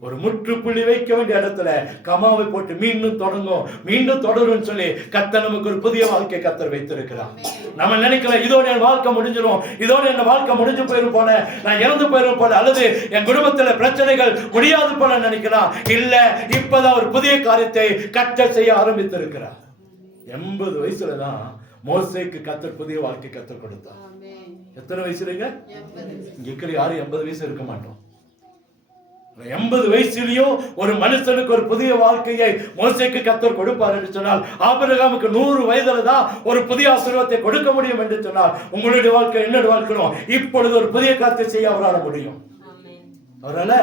ஒரு முற்றுப்புள்ளி வைக்க வேண்டிய இடத்துல கமாவை போட்டு மீண்டும் தொடங்கும், மீண்டும் தொடரும் சொல்லி கர்த்தர் நமக்கு ஒரு புதிய வாழ்க்கை கர்த்தர் வைத்திருக்கிறார். நம்ம நினைக்கலாம், இதோட என் வாழ்க்கை முடிஞ்சிடும், இதோட என் வாழ்க்கை முடிஞ்சு போயிரும் போல, நான் இறந்து போயிரும் போல, அல்லது என் குடும்பத்துல பிரச்சனைகள் முடியாது போல நினைக்கலாம். இல்ல, இப்பதான் ஒரு புதிய காரியத்தை கர்த்தர் செய்ய ஆரம்பித்திருக்கிறார். 80 வயசுலதான் மோசேக்கு கர்த்தர் புதிய வாழ்க்கை கர்த்தர் கொடுத்தார். எத்தனை வயசுலங்க? இங்க இருக்கிற யாரும் 80 வயசு இருக்க மாட்டோம். 80 வயசுலயும் ஒரு மனுஷனுக்கு ஒரு புதிய வாழ்க்கையை மோசேக்கு கர்த்தர் கொடுப்பார் என்று சொன்னால், ஆபிரகாமுக்கு 100 வயதுல தான் ஒரு புதிய ஆசீர்வாதத்தை கொடுக்க முடியும் என்று சொன்னால், உங்களுடைய வாழ்க்கை என்னோட வாழ்க்கணும் இப்பொழுது ஒரு புதிய காரியத்தை செய்ய அவரால் முடியும். அவரால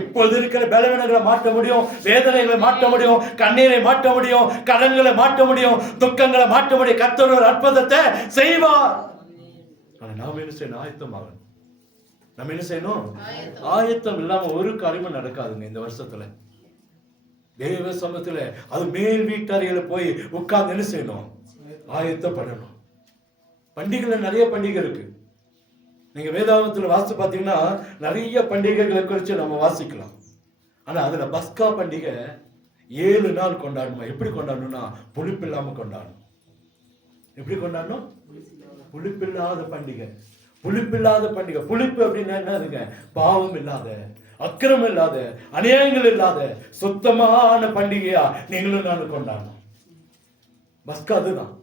இப்பொழுது இருக்கிற பலவீனங்களை மாற்ற முடியும், வேதனைகளை மாற்ற முடியும், கண்ணீரை மாற்ற முடியும், கடன்களை மாற்ற முடியும், துக்கங்களை மாற்ற முடியும். கர்த்தர் ஒரு அற்புதத்தை செய்வார். நாம் என்ன செய்யணும்? ஆயத்தமாகணும். நம்ம என்ன செய்யணும்? ஆயத்தம் இல்லாம ஒரு காரியமும் நடக்காதுங்க இந்த வருஷத்துல. தேவ சமூகத்துல அது மேல் வீட்டாரிகளை போய் உட்கார்ந்து என்ன செய்யணும்? ஆயத்தப்படணும். பண்டிகைல நிறைய பண்டிகை இருக்கு. நீங்க வேதாகமத்துல வாசித்து பாத்தீங்கன்னா நிறைய பண்டிகைகளை குறித்து நம்ம வாசிக்கலாம். ஆனா அதுல பஸ்கா பண்டிகை 7 நாள் கொண்டாடணுமா? எப்படி கொண்டாடணும்னா புளிப்பில்லாம கொண்டாடணும். எப்படி கொண்டாடணும்? புளிப்பில்லாத பண்டிகை. புளிப்பில்லாத பண்டிகை. புளிப்பு அப்படின்னா என்னதுங்க? பாவம் இல்லாத, அக்கிரமம் இல்லாத, அநியாயங்கள் இல்லாத சுத்தமான பண்டிகையா நீங்களும் நானும் கொண்டாடணும். பஸ்கா அதுதான்.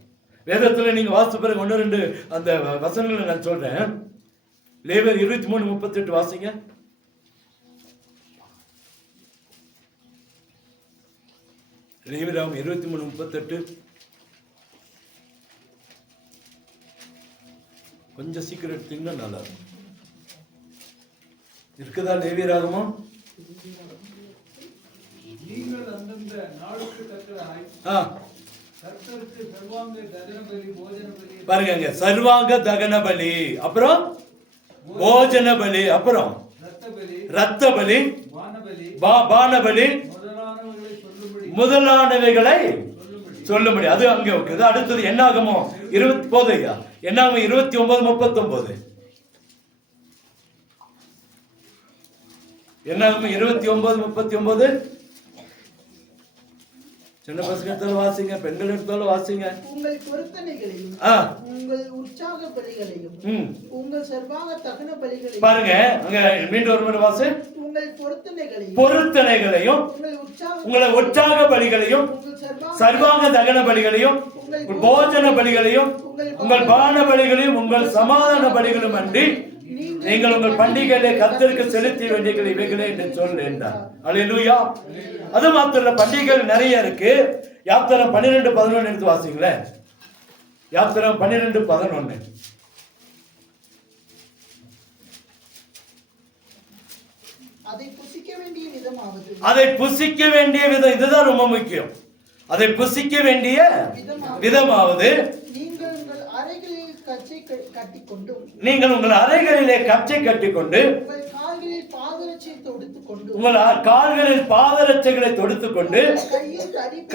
வேதத்துல நீங்க வாசிச்ச பிறகு 1-2 அந்த வசனங்களை நான் சொல்றேன். லேவியர் 23:38 வாசிங்க. லேவியராகமம் 23:38. கொஞ்சம் சீக்கிரம் எடுத்தீங்கன்னா நல்லா இருக்கும். இருக்குதா லேவியராகமம்? நீங்கள் அந்தந்த நாளுக்கு தக்கதாய் கர்த்தருக்கு சர்வாங்க தகன பலி, போஜன பலி. பாருங்க, சர்வாங்க தகன பலி, அப்புறம் போஜன பலி, அப்புறம் ரத்த பலி, பானபலி முதலானவைகளை சொல்லும்படி. அது அங்கே இருக்குது. அடுத்தது என்னாகுமோ 20 என்னாகும் 29:39. என்னாகும் 29:39. சின்ன பசங்க எடுத்தாலும் வாசிங்க, பெண்கள் எடுத்தாலும் வாசிங்க. உங்கள் பொருத்தனைகளையும் உங்கள் உற்சாக பலிகளையும் உங்கள் சர்வாங்க தகன பலிகளையும். பாருங்க, அங்க மீண்டும் ஒரு முறை வாசி. உங்கள் பொருத்தனைகளையும் உங்களை உற்சாக பலிகளையும் சர்வாங்க தகன பலிகளையும் போஜன பலிகளையும் உங்கள் பான பலிகளையும் உங்கள் சமாதான பலிகளும் அன்றி நீங்கள் உங்கள் பண்டிகைகளை கர்த்தருக்கு செலுத்த வேண்டிய இவைகளே என்று சொல்லுகிறார். அல்லேலூயா. அது மாத்திர பண்டிகைகள் நிறைய இருக்கு. யாத்திரம் 12:11 எடுத்து வாசிங்களேன். யாத்திரம் 12:11. அதை புசிக்க வேண்டிய விதம், இதுதான் ரொம்ப முக்கியம். அதை புசிக்க வேண்டிய விதமாவது நீங்கள் உங்கள் அறைகளிலே கச்சை கட்டிக்கொண்டு உங்கள் கால்களில் பாதரட்சைகளை தொடுத்துக்கொண்டு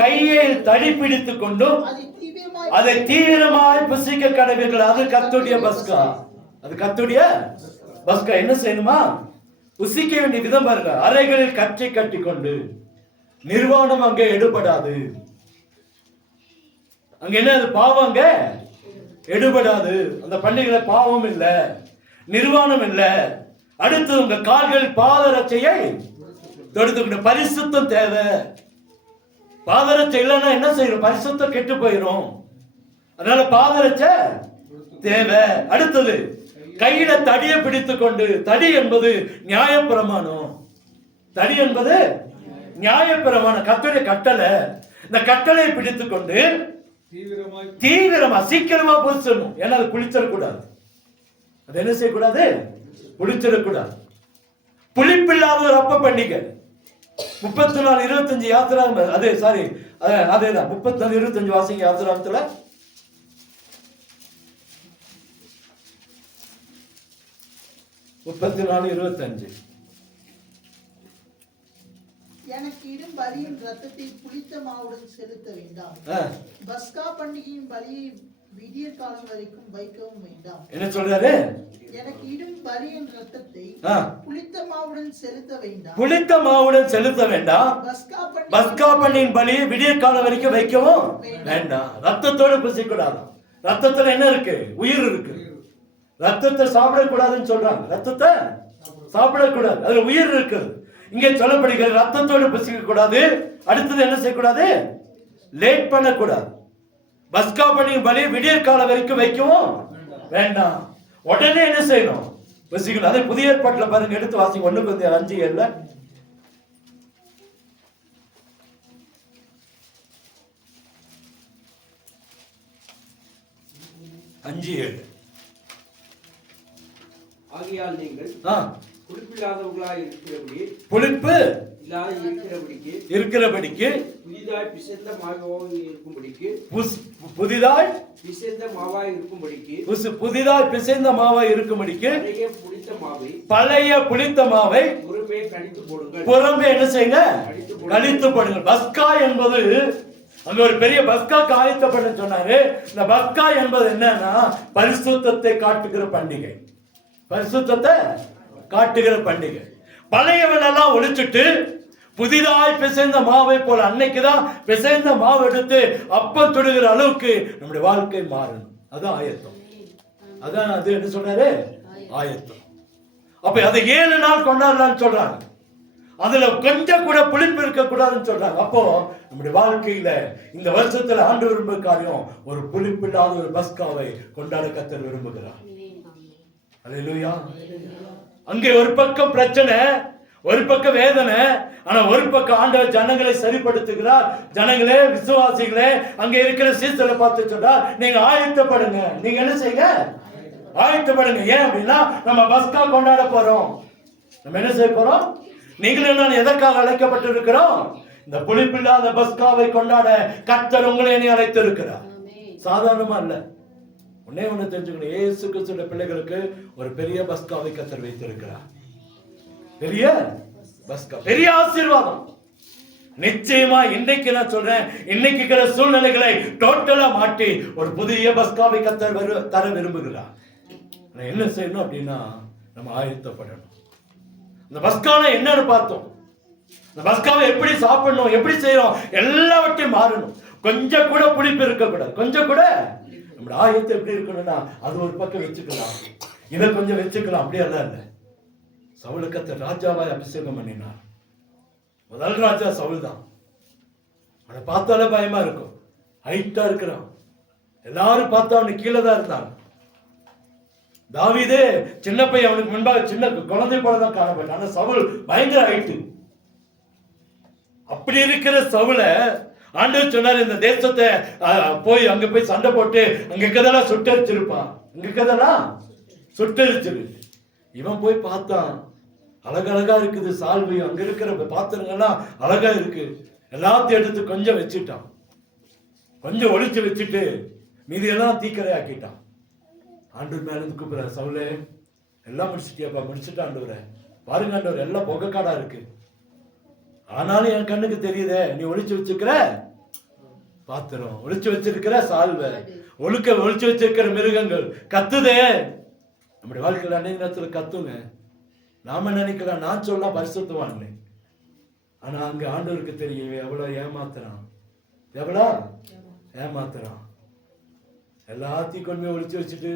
கையில் தடி பிடித்துக் கொண்டும் அதை தீவிரமாய் புசிக்க கடவீர்கள். அது கர்த்தருடைய பஸ்கா. அது கர்த்தருடைய பஸ்கா. என்ன செய்யணுமா? புசிக்க வேண்டிய விதம் பாருங்க. அறைகளில் கச்சை கட்டிக்கொண்டு. நிர்வாணம் அங்கே எடுபடாது. அங்க என்ன பாவம் அங்க எடுபடாது. அந்த பண்டிகையில பாவம் இல்ல, நிர்வாணம் இல்ல. அடுத்து உங்க கால்கள் பாதரட்சையை தொடுத்துக்கிட்டு. பரிசுத்தம் தேவை. பாதரட்சை இல்லைன்னா என்ன செய்யணும்? பரிசுத்தம் கெட்டு போயிடும். அதனால பாதரட்சை தேவை. அடுத்தது கையில தடியை பிடித்துக் கொண்டு. தடி என்பது நியாயப்பிரமாணம். தடி என்பது நியாயப்பிரமாணம், கர்த்தருடைய கட்டளை. இந்த கட்டளையை பிடித்துக் கொண்டு தீவிரமா சீக்கிரமா புளிச்சிடணும். ஏன்னா அது புளிச்சிடக்கூடாது. அது என்ன செய்யக்கூடாது? புளிச்சிடக்கூடாது. புளிப்பில்லாத ஒரு அப்ப பண்டிகை. 34:25 யாத்திராகம். அதேதான் 34:25 வாசிங்க. யாத்திராகத்துல 34:25. எனக்கு இடும் பலியின் ரத்தத்தை புளித்த மாவுடன் செலுத்த வேண்டாம். பஸ்கா பண்டிகையின் பலியை விடியற் காலம் வரைக்கும் வைக்கவும் வேண்டாம். என்ன சொல்றாரு? எனக்கு இடும் பலியின் ரத்தத்தை புளித்த மாவுடன் செலுத்த வேண்டாம். புளித்த மாவுடன் செலுத்த வேண்டாம். பஸ்கா பண்டிகையின் பலியை விடியற் காலம் வரைக்கும் வைக்கவும் வேண்டாம். ரத்தத்தோடு புசிக்கூடாது. ரத்தத்துல என்ன இருக்கு? உயிர் இருக்கு. ரத்தத்தை சாப்பிடக்கூடாதுன்னு சொல்றாங்க. ரத்தத்தை சாப்பிடக்கூடாது, அதுல உயிர் இருக்குது. இங்கே சொல்லப்படுகிறது ரத்தத்தோடு புசிக்க கூடாது. அடுத்தது என்ன செய்யக்கூடாது? லேட் பண்ணக்கூடாது. பஸ்கா பண்டிகை பலி விடியற் காலம் வரைக்கும் வைக்கவும் வேண்டாம். உடனே என்ன செய்யணும்? புசிக்கணும். அதே புதிய ஏற்பாட்டுல பாருங்க, எடுத்து வாசிங்க. 1 Corinthians 5:7. ஆகையால் நீங்கள் புளிப்பில்லாதவர்களாய் இருக்கிறபடிக்கு புதிதாய் பிசைந்த மாவாய் இருக்கும்படிக்கு பழைய புளித்த மாவை புறம்பே என்ன செய்யுங்க? கழித்து போடுங்க. பஸ்கா என்பது அங்க ஒரு பெரிய பஸ்கா ஆயத்தப்பட சொன்னாரு. இந்த பஸ்கா என்பது என்னன்னா பரிசுத்தத்தை காட்டுகிற பண்டிகை. பரிசுத்தத்தை காட்டுகிற பண்டிகை. பழையவனெல்லாம் ஒழிச்சுட்டு புதிதாய் பிசைந்த மாவை போல அன்னைக்குதான் பிசைந்த மாவு எடுத்து அப்பம் தொடுகிற அளவுக்கு நம்முடைய வாழ்க்கை மாறணும். அதான் ஆயத்தம். அதான் அது என்ன சொல்றாரு? ஆயத்தம். அப்ப அதை 7 நாள் கொண்டாடலாம்னு சொல்றாங்க. அதுல கொஞ்சம் கூட புளிப்பு இருக்க கூடாதுன்னு சொல்றாங்க. அப்போ நம்முடைய வாழ்க்கையில இந்த வருஷத்துல ஆண்டு விரும்ப காரியம் ஒரு புளிப்பில்லாத ஒரு பஸ்காவை கொண்டாட கர்த்தர் விரும்புகிறார். அல்லேலூயா. அங்கே ஒரு பக்கம் பிரச்சனை, ஒரு பக்கம் வேதனை, ஆனா ஒரு பக்கம் ஆண்டவர் ஜனங்களை சரிப்படுத்துகிறார். ஜனங்களே, விசுவாசிகளே, அங்க இருக்கிற சீசரை பார்த்து சொல்றார், நீங்க ஆயத்தப்படுங்க. நீங்க என்ன செய்யுங்க? ஆயத்தப்படுங்க. ஏன் அப்படின்னா நம்ம பஸ்கா கொண்டாட போறோம். நம்ம என்ன செய்ய போறோம்? நீங்களும் நான் எதற்காக அழைக்கப்பட்டிருக்கிறோம்? இந்த புளிப்பில்லாத பஸ்காவை கொண்டாட கர்த்தர் உங்களை அழைத்து இருக்கிறார். சாதாரணமா இல்ல. ஒன்னே ஒண்ணு தெரிஞ்சுக்கணும், இயேசு கிறிஸ்துவின் பிள்ளைகளுக்கு ஒரு பெரிய பஸ்காவை கர்த்தர் வைத்திருக்கிறார். பெரிய பஸ்கா, பெரிய ஆசீர்வாதம். நிச்சயமா இன்னைக்கு நான் சொல்றேன், இன்னைக்கு இருக்கிற சூழ்நிலைகளை டோட்டலா மாற்றி ஒரு புதிய பஸ்காவை கர்த்தர் தர விரும்புகிறார். என்ன செய்யணும் அப்படின்னா நம்ம ஆயத்தப்படணும். இந்த பஸ்காவை என்னன்னு பார்த்தோம். இந்த பஸ்காவை எப்படி சாப்பிடணும், எப்படி செய்யறோம், எல்லாவற்றையும் மாறணும். கொஞ்சம் கூட புளிப்பு இருக்கக்கூடாது. கொஞ்சம் கூட நம்ம ஆயத்தை எப்படி இருக்கணும்னா அது ஒரு பக்கம் வச்சுக்கலாம், இதை கொஞ்சம் வச்சுக்கலாம். அப்படியெல்லாம் இல்லை. சவுல கர்த்தர் ராஜாவாய் அபிஷேகம் பண்ணினார். முதல் ராஜா சவுல் தான். அவனை பார்த்தாலே பயமா இருக்கும். ஹைட்டா இருக்கிறான். எல்லாரும் பார்த்தா அவனுக்கு கீழே தான் இருந்தாங்க. தாவீதே சின்ன பையன், அவனுக்கு முன்பாக சின்ன குழந்தை போலதான் காணப்பட்டான். ஆனா சவுல் பயங்கர ஹைட்டு. அப்படி இருக்கிற சவுல ஆண்டவர் சொன்னார், இந்த தேசத்தை போய் அங்க போய் சண்டை போட்டு அங்க இருக்கதெல்லாம் சுட்டரிச்சிருப்பான். அங்க இருக்கதெல்லாம் சுட்டரிச்சிரு. இவன் போய் பார்த்தான், அழகழகா இருக்குது சால்வையும், அங்க இருக்கிற பாத்திரங்கள்லாம் அழகா இருக்கு. எல்லாத்தையும் எடுத்து கொஞ்சம் வச்சுட்டான். கொஞ்சம் ஒழிச்சு வச்சுட்டு மீதியெல்லாம் தீக்கரை ஆக்கிட்டான். ஆண்டவர் மேல இருந்து கூப்பிடுற, சவுலே எல்லாம் முடிச்சுட்டியாப்பா? முடிச்சுட்டு ஆண்டவரே, பாருங்க ஆண்டவர், எல்லாம் புகைக்காடா இருக்கு. ஆனாலும் என் கண்ணுக்கு தெரியுதே, நீ ஒழிச்சு வச்சிருக்கிற பாத்திரம், ஒழிச்சு வச்சிருக்கிற சால்வை, ஒழிச்சு வச்சிருக்கிற மிருகங்கள் கத்துதே. நம்முடைய வாழ்க்கையில் அநேக நேரத்துல கத்துங்க. நாம நினைக்கலாம் நான் சொல்ல பரிசுத்தவான்ல, ஆனா அங்க ஆண்டவருக்கு தெரியும் எவ்வளவு ஏமாத்துறான், எவ்வளவு ஏமாத்துறான். எல்லாத்தையும் கொண்டு போய் ஒழிச்சு வச்சுட்டு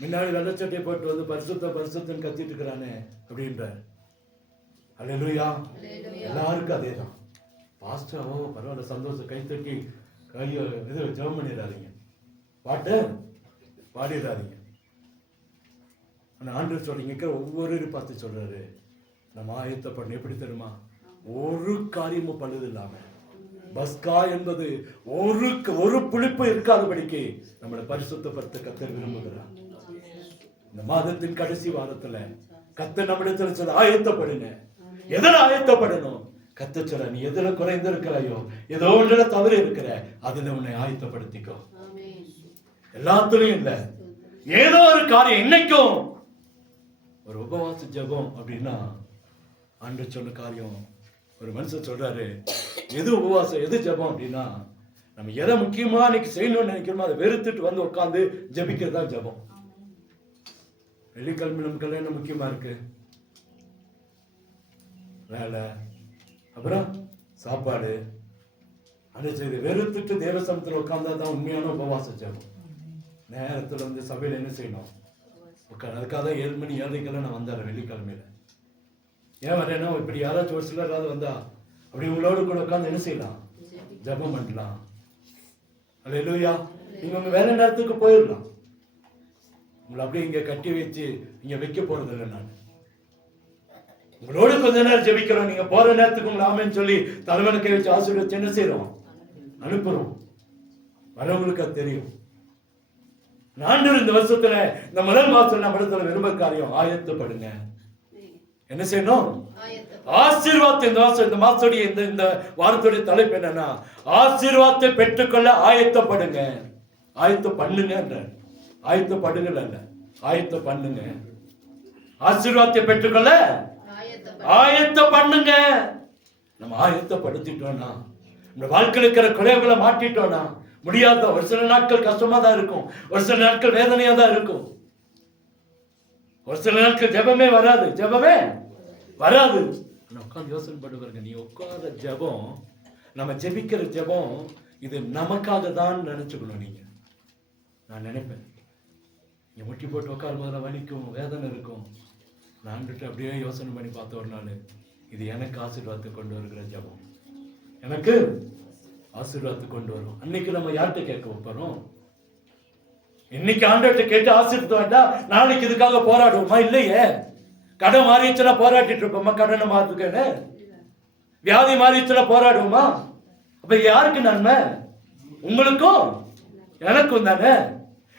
முன்னாடி வெள்ளச்சட்டையை போட்டு வந்து பரிசுத்தம் கத்திட்டு இருக்கிறானே அப்படின்றார். அல்லேலூயா. எல்லாருக்கும் அதே தான். பாஸ்டர் பரவாயில்ல, சந்தோஷம், கைத்தட்டி கையை இது ஜெபம் பண்ணிடாதீங்க, பாட்டு பாடிடாதீங்க. ஆனால் ஆண்டவர் சொல்றீங்க, ஒவ்வொரு பார்த்து சொல்றாரு, நம்ம ஆயத்தப்படணும். எப்படி தெரியுமா? ஒரு காரியமும் பழுது இல்லாம, பஸ்கா என்பது ஒரு புளிப்பு இருக்காதபடிக்கு நம்மளை பரிசுத்தப்படுத்த கர்த்தர் விரும்புகிறார். இந்த மாதத்தின் கடைசி வாரத்துல கர்த்தர் நம்மிடத்துல சொல்ல, ஆயத்தப்படுங்க. எதில் ஆயத்தப்படணும்? கர்த்தர் சொல்ல, நீ எதுல குறைந்து இருக்கிறாயோ, ஏதோ ஒன்றுல தவறு இருக்கிற, அதுல உன்னை ஆயத்தப்படுத்திக்கோ. எல்லாத்துலயும் இல்ல, ஏதோ ஒரு காரியம். இன்னைக்கும் ஒரு உபவாச ஜெபம் அப்படின்னா ஆண்டவர் சொன்ன காரியம். ஒரு மனுஷன் சொல்றாரு, எது உபவாசம் எது ஜெபம் அப்படின்னா, நம்ம எதை முக்கியமா இன்னைக்கு செய்யணும்னு நினைக்கிறோமோ அதை வெறுத்துட்டு வந்து உட்காந்து ஜெபிக்கிறது தான் ஜெபம். வெள்ளிக்கிழமை நமக்கு என்ன முக்கியமா இருக்கு? வேலை, அப்புறம் சாப்பாடு. அந்த செய்தி வெறுத்துட்டு தேவசமத்தில் உட்கார்ந்தா தான் உண்மையான உபவாச ஜெபம். நேரத்தில் வந்து சபையில் என்ன செய்யணும்? அதுக்காக தான் 7 மணி 7:30 நான் வந்தார் வெள்ளிக்கிழமையில. ஏன் வரேன்னா, இப்படி யாராச்சும் ஒரு சிலராவது வந்தா அப்படி உங்களோடு கூட உட்காந்து என்ன செய்யலாம்? ஜெபம் பண்ணலாம். அல்லேலூயா. நீங்க உங்க வேலை நேரத்துக்கு போயிடலாம். உங்களை அப்படியே இங்க கட்டி வச்சு இங்க வைக்க போறது இல்லை. நான் உங்களோட கொஞ்ச நேரம் ஜெபிக்கிறோம். நீங்க போற நேரத்துக்கு உங்களை ஆமேன்னு சொல்லி தலைவனை கை வச்சு ஆசீர்வதிச்சு என்ன செய்யறோம்? அனுப்புறோம். வரவங்களுக்கு அது தெரியும். ஆண்டவர் இந்த வருஷத்துல இந்த முதல் மாசத்துல நம்ம இடத்துல விரும்ப காரியம், ஆயத்தப்படுங்க. என்ன செய்யணும்? ஆசீர்வாதத்தை. இந்த மாசத்துடைய இந்த வாரத்துடைய தலைப்பு என்னன்னா, ஆசீர்வாதத்தை பெற்றுக்கொள்ள ஆயத்தப்படுங்க. ஆயத்தம் பண்ணுங்க. ஆயத்தப்படுங்க இல்ல, ஆயத்தம் பண்ணுங்க. ஆசீர்வாதத்தை பெற்றுக்கொள்ள ஆயத்தம் பண்ணுங்க. நம்ம ஆயத்தப்படுத்திட்டோம்னா, நம்ம வாழ்க்கையில் இருக்கிற குறைவுகளை மாட்டிட்டோம்னா, முடியாத ஒரு சில நாட்கள் கஷ்டமா தான் இருக்கும், ஒரு சில நாட்கள் வேதனையா தான் இருக்கும், ஒரு சில நாட்கள் ஜெபமே வராது. உட்காந்து யோசனை பண்ணுவாங்க. நீ உட்கார ஜெபம், நம்ம ஜெபிக்கிற ஜெபம் இது நமக்காக தான் நினைச்சுக்கணும். நீங்க, நான் நினைப்பேன், நீ முட்டி போட்டு உட்காரும் போதுல வலிக்கும், வேதனை இருக்கும். நான் அப்படியே யோசனை பண்ணி பார்த்த ஒரு நாள், இது எனக்கு ஆசீர்வாதத்தை கொண்டு வருகிற ஜெபம், எனக்கு ஆசீர்வாதத்தை கொண்டு வரும். அன்னைக்கு நம்ம யார்கிட்ட கேட்க வைப்போம்? இன்னைக்கு ஆண்டவர்கிட்ட கேட்டு ஆசீர்வாதம் வேண்டாம், நாளைக்கு இதுக்காக போராடுவோமா? இல்லையே. கடன் மாறிச்சுன்னா போராட்டிட்டு இருப்போமா? கடனை மாத்துக்கன்னு வியாதி மாறிச்சுன்னா போராடுவோமா? அப்ப யாருக்கு நன்மை? உங்களுக்கும் எனக்கும் தானே.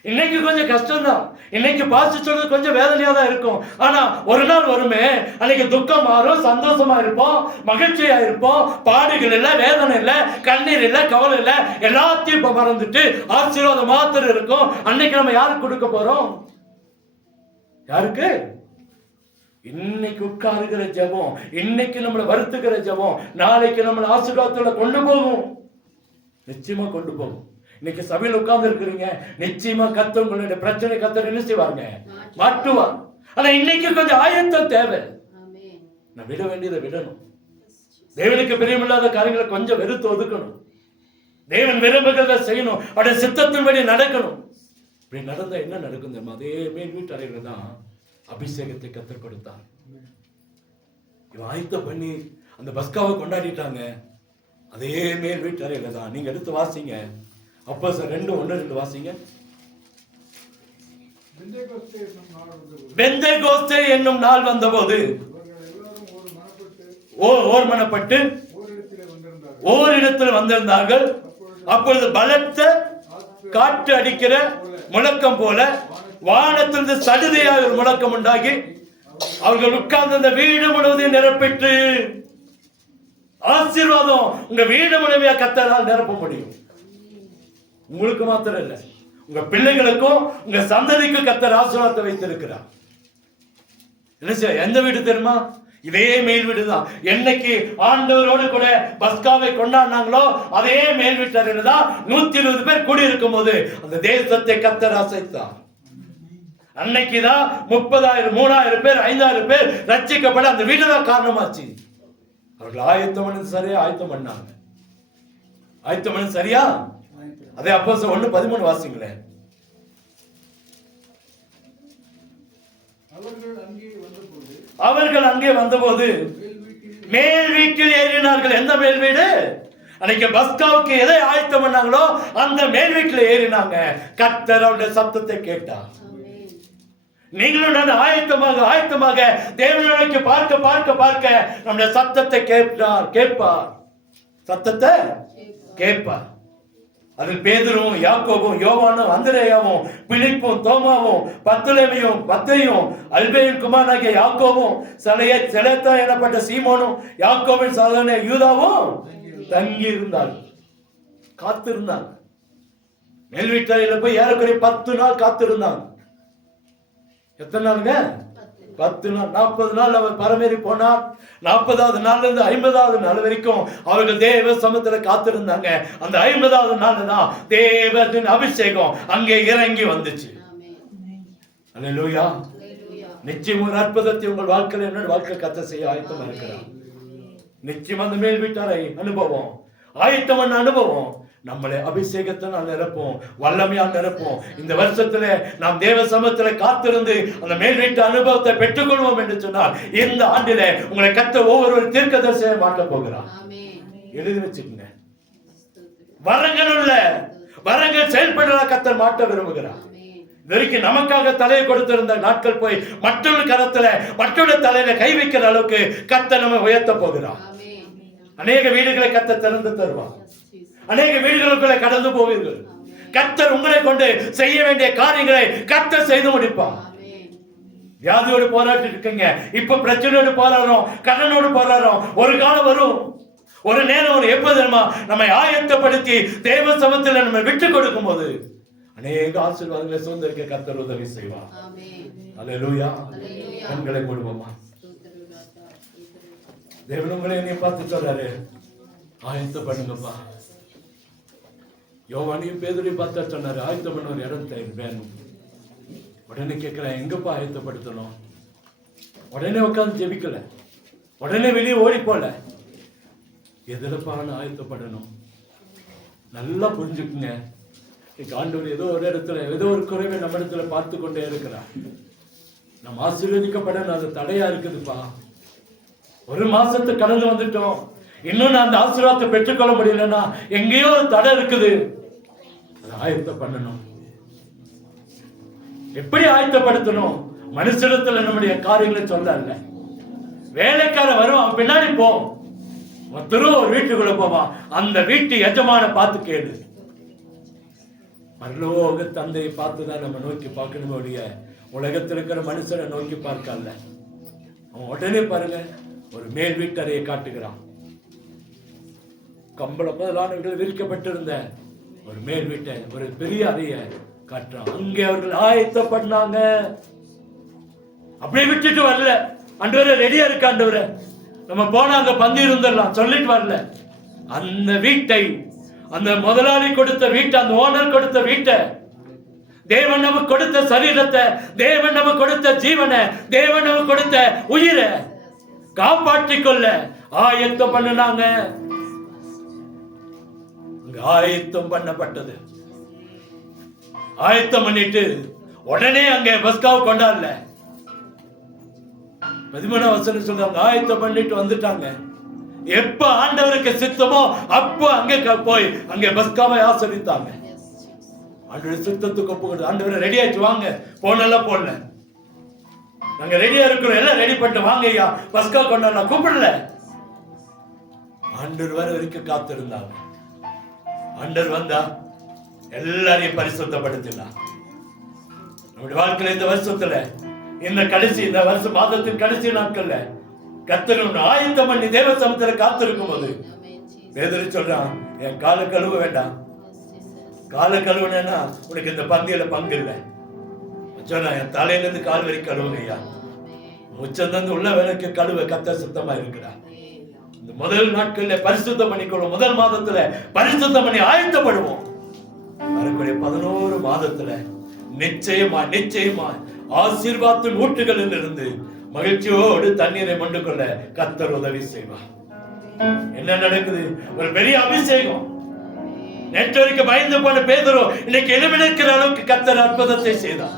இன்னைக்கு கொஞ்சம் கஷ்டம்தான், இன்னைக்கு பாசி சொல்றது கொஞ்சம் வேதனையா தான் இருக்கும். ஆனா ஒரு நாள் வருமே, அன்னைக்கு துக்கம் மாறும், சந்தோஷமா இருப்போம், மகிழ்ச்சியா இருப்போம். பாடுகள் இல்ல, வேதனை இல்ல, கண்ணீர் இல்ல, கவலை இல்ல, எல்லாத்தையும் இப்ப மறந்துட்டு ஆசீர்வாதம் மாத்திரம் இருக்கும். அன்னைக்கு நம்ம யாருக்கு கொடுக்க போறோம்? யாருக்கு? இன்னைக்கு உட்காருகிற ஜெபம், இன்னைக்கு நம்மளை வருத்துகிற ஜெபம் நாளைக்கு நம்மளை ஆசீர்வாதத்துல கொண்டு போகும், நிச்சயமா கொண்டு போகும். இன்னைக்கு சபையில் உட்கார்ந்து இருக்கிறீங்க, நிச்சயமா கர்த்தர் உங்களுடைய பிரச்சனை கர்த்தர் என்ன செய்வாங்க? மாட்டுவார். ஆனா இன்னைக்கு கொஞ்சம் ஆயத்தம் தேவை. நான் விட வேண்டியதை விடணும். தேவனுக்கு பிரியமில்லாத காரியங்களை கொஞ்சம் வெறுத்து ஒதுக்கணும். தேவன் விரும்புகிறத செய்யணும், அவருடைய சித்தத்தின்படி நடக்கணும். இப்படி நடந்தா என்ன நடக்கும் தெரியுமா? அதே மேல் வீட்டு அறையில தான் அபிஷேகத்தை கர்த்தர் கொடுத்தார். இவன் ஆயத்தம் பண்ணி அந்த பஸ்காவை கொண்டாடிட்டாங்க. அதே மேல் வீட்டு அறையில தான். நீங்க எடுத்து வாசிங்க, அப்போஸ்தலர் 2:1-2 வாசிங்க. பெந்தேகோஸ்தே என்னும் நாள் வந்தபோது ஓர்மனப்பட்டு ஓரிடத்தில் வந்திருந்தார்கள். அப்பொழுது பலத்த காற்று அடிக்கிற முழக்கம் போல வானத்திலிருந்து சடுதியாக ஒரு முழக்கம் உண்டாகி அவர்கள் உட்கார்ந்து அந்த வீடு முழுவதையும் நிரப்பிட்டு, ஆசீர்வாதம் உங்க வீடு முழுமையா கர்த்தரால் நிரப்ப முடியும். உங்களுக்கு மாத்திரம் இல்ல, உங்க பிள்ளைகளுக்கும் உங்க சந்ததிக்கும் கர்த்தர் ஆசீர்வாதத்தை வைத்திருக்கிறார். என்ன செய்ய? எந்த வீடு தெரியுமா? இதே மேல் வீடு தான். என்னைக்கு ஆண்டவரோடு கூட பஸ்காவை கொண்டாடினாங்களோ அதே மேல் வீட்டில தான் 120 பேர் கூடியிருக்கும் போது அந்த தேசத்தை கர்த்தர் அசைத்தார். அன்னைக்குதான் 30,000, 3,000 பேர், 5,000 பேர் ரட்சிக்கப்பட அந்த வீடு தான் காரணமாச்சு. அவர்கள் ஆயத்தம் பண்ணது சரியா? ஆயத்தம் பண்ணாங்க. ஆயத்தம் பண்ணது சரியா? அதே அப்போஸ்தலர் 1:13 வாசிங்களேன். அவர்கள் அங்கே வந்தபோது மேல் வீட்டில் ஏறினார்கள். எந்த மேல் வீடு? அன்னைக்கு பஸ்காவுக்கு எதை ஆயத்தம் பண்ணாங்களோ அந்த மேல் வீட்டில் ஏறினாங்க. கர்த்தர் அவருடைய சத்தத்தை கேட்டார். நீங்களும் நான் ஆயத்தமாக தேவனுக்கு பார்க்க பார்க்க பார்க்க நம்முடைய சத்தத்தை கேட்பார். சத்தத்தை கேட்பார். அதில் பேதுரும், யாக்கோபும், யோவானும், அந்திரேயாவும், பிலிப்பும், தோமாவும், பர்த்தலோமேயும், மத்தேயும், அல்பேயின் குமாரனாகிய யாக்கோபும், செலேத்தா எனப்பட்ட சீமோனும், யாக்கோபின் சகோதரனாகிய யூதாவும் தங்கி இருந்தார்கள், காத்திருந்தாங்க. மேல் வீட்டில் போய் ஏறக்குறைய 10 நாள் காத்திருந்தாங்க. எத்தனை நாளுங்க? 10 நாள். 40 நாள் அவர் பரமேறி போனார். 40வது நாள்ல இருந்து 50வது நாள் வரைக்கும் அவர்கள் தேவ சமூகத்துல காத்திருந்தாங்க. அந்த 50வது நாள் தான் தேவத்தின் அபிஷேகம் அங்கே இறங்கி வந்துச்சு. அல்லேலூயா. நிச்சயம் ஒரு அற்புதத்தை உங்கள் வாழ்க்கையில் என்னோட வாழ்க்கை கர்த்தர் செய்ய ஆயத்தமா இருக்கிறார். நிச்சயம் அந்த மேல் வீட்டாரை அனுபவம், ஆயத்தமான அனுபவம் நம்மளை அபிஷேகத்தினால் நிரப்போம், வல்லமையால் நிரப்போம். இந்த வருஷத்துல நாம் தேவ சமூகத்துல காத்திருந்து அந்த மேல் வீட்டு அனுபவத்தை பெற்றுக்கொள்வோம் என்று சொன்னால் இந்த ஆண்டில உங்களை கர்த்தர் ஒவ்வொரு தீர்க்கதரிசியை மாற்ற போகிறார். எழுதி வச்சுக்கங்க. வரங்கள் செயல்படுற கர்த்தர் மாற்ற விரும்புகிறார். இதுவரைக்கும் நமக்காக தலையை கொடுத்திருந்த நாட்கள் போய் மற்றொரு கரத்துல மற்றொரு தலையில கை வைக்கிற அளவுக்கு கர்த்தர் நம்ம உயர்த்த போகிறார். அநேக வீடுகளை கர்த்தர் திறந்து தருவார். அநேக வீடுகளுக்குள்ள கடந்து போவீர்கள். கர்த்தர் உங்களை கொண்டு செய்ய வேண்டிய காரியங்களை கர்த்தர் செய்து முடிப்பார். வியாதியோடு போராட்டி இருக்கீங்க, இப்ப பிரச்சனையோடு போராடுறோம், கடனோடு போராடுறோம். ஒரு காலம் வரும், ஒரு நேரம் வரும். எப்ப தெரியுமா? நம்மை ஆயத்தப்படுத்தி தேவ சமூகத்தில் நம்ம விட்டு கொடுக்கும் போது அநேக ஆசீர்வாதங்களை சுதந்திரிக்க கர்த்தர் உதவி செய்வார். அல்லேலூயா. கண்களை மூடுவோமா? தேவன் உங்களை என்னை பார்த்து சொல்றாரு, ஆயத்தம் பண்ணுங்கப்பா. யோவானையும் பேதுரையும் பார்த்தா சொன்னாரு, ஆயத்தம் பண்ண ஒரு இடத்தை வேணும். உடனே கேட்கிறேன், எங்கப்பா ஆயத்தப்படுத்தணும்? உடனே உட்காந்து ஜெபிக்கல, உடனே வெளியே ஓடி போல. எதிரப்பான ஆயத்தப்படணும். நல்லா புரிஞ்சுக்குங்க. ஆண்டவர் ஏதோ ஒரு இடத்துல ஏதோ ஒரு குறைவை நம்ம இடத்துல பார்த்து கொண்டே இருக்கிறார். நம்ம ஆசீர்வதிக்கப்படணும், அது தடையா இருக்குதுப்பா. ஒரு மாசத்தை கடந்து வந்துட்டோம், இன்னும் நான் அந்த ஆசீர்வாதத்தை பெற்றுக்கொள்ள முடியலன்னா எங்கேயோ ஒரு தடை இருக்குது. ஆயத்த பண்ணணும். எப்படி ஆயத்தப்படுத்தணும்? மனுஷனத்துல நம்முடைய காரியங்களை சொல்லல. வேலைக்காரன் வரும், அவன் பின்னாடி போ, திரும்ப ஒரு வீட்டுக்குள்ள போவான். அந்த வீட்டு எஜமான பார்த்து கேளு. பரலோக தந்தையை பார்த்துதான் நம்ம நோக்கி பார்க்கணுமே ஒழிய உலகத்தில் இருக்கிற மனுஷனை நோக்கி பார்க்கல. அவன் உடனே பாருங்க ஒரு மேல் வீட்டறையை காட்டுகிறான். கம்பள முதலானவர்கள் விரிக்கப்பட்டிருந்த ஒரு மேல் வீட்டை, ஒரு பெரிய அறையை காட்டுறான். அங்கே அவர்கள் ஆயத்தப்பட்டாங்க. அப்படியே விட்டுட்டு வரல. ஆண்டவரே ரெடியா இருக்க ஆண்டவரே, நம்ம போனா அங்க பந்தி இருந்துடலாம் சொல்லிட்டு வரல. அந்த வீட்டை, அந்த முதலாளி கொடுத்த வீட்டை, அந்த ஓனர் கொடுத்த வீட்டை, தேவன் நமக்கு கொடுத்த சரீரத்தை, தேவன் நமக்கு கொடுத்த ஜீவனை, தேவன் நமக்கு கொடுத்த உயிரை காப்பாற்றிக் கொள்ள ஆயத்தம் பண்ணினாங்க. ஆயத்தம் பண்ணப்பட்டது. ஆயத்தம் பண்ணிட்டு உடனே அங்க பஸ்காவை கொண்டாடல. 13 வசனம் சொல்றாங்க, ஆயத்தம் பண்ணிட்டு வந்துட்டாங்க. எப்ப ஆண்டவருக்கு சித்தமோ அப்போ அங்க போய் அங்க பஸ்காவை ஆசரித்தாங்க. ஆண்டவர் சித்தத்துக்கு ஒப்புக்கொண்டு, ஆண்டவர் ரெடி ஆயிட்டு வாங்க, போனெல்லாம் போடல, நாங்க ரெடியா இருக்கிறோம், எல்லாம் ரெடி பண்ணிட்டு வாங்க ஐயா பஸ்கா கொண்டாடலாம் கூப்பிடல. ஆண்டவர் வர வரைக்கும் காத்திருந்தாங்க. ஆண்டவர் வந்தா எல்லாரையும் பரிசுத்தப்படுத்தினார். நம்முடைய வாழ்க்கையில இந்த வருஷத்துல, இந்த கடைசி, இந்த வருஷ மாதத்தின் கடைசி நாட்கள்ல கர்த்தர் ஆயத்தம் பண்ணி தேவ சமூகத்துல காத்திருக்கும் போது பேதுரு சொல்றான், என் காலை கழுவ வேண்டாம், காலை கழுவுனா உனக்கு இந்த பந்தியில பங்கு இல்லை. சொன்னா என் தலையில இருந்து கால் வரைக்கும் கழுவுங்க ஐயா, உச்சந்தந்து உள்ள வேலைக்கு கழுவ கர்த்தர் சுத்தமா இருக்கிறார். இந்த முதல் நாட்கள்ல பரிசுத்தம் பண்ணிக்கொள்வோம். முதல் மாதத்துல பரிசுத்தம் பண்ணி ஆயத்தப்படுவோம். வரக்கூடிய 11 மாதத்துல நிச்சயமா நிச்சயமா ஆசீர்வாதத்தின் ஊற்றுகளில் இருந்து மகிழ்ச்சியோடு தண்ணீரை மண்டு கொள்ள கர்த்தர் உதவி செய்வார். என்ன நடக்குது? ஒரு பெரிய அபிஷேகம். நேற்று வரைக்கும் பயந்து போன பேதுரு இன்னைக்கு எழுமிருக்கிற அளவுக்கு கர்த்தர் அற்புதத்தை செய்தார்.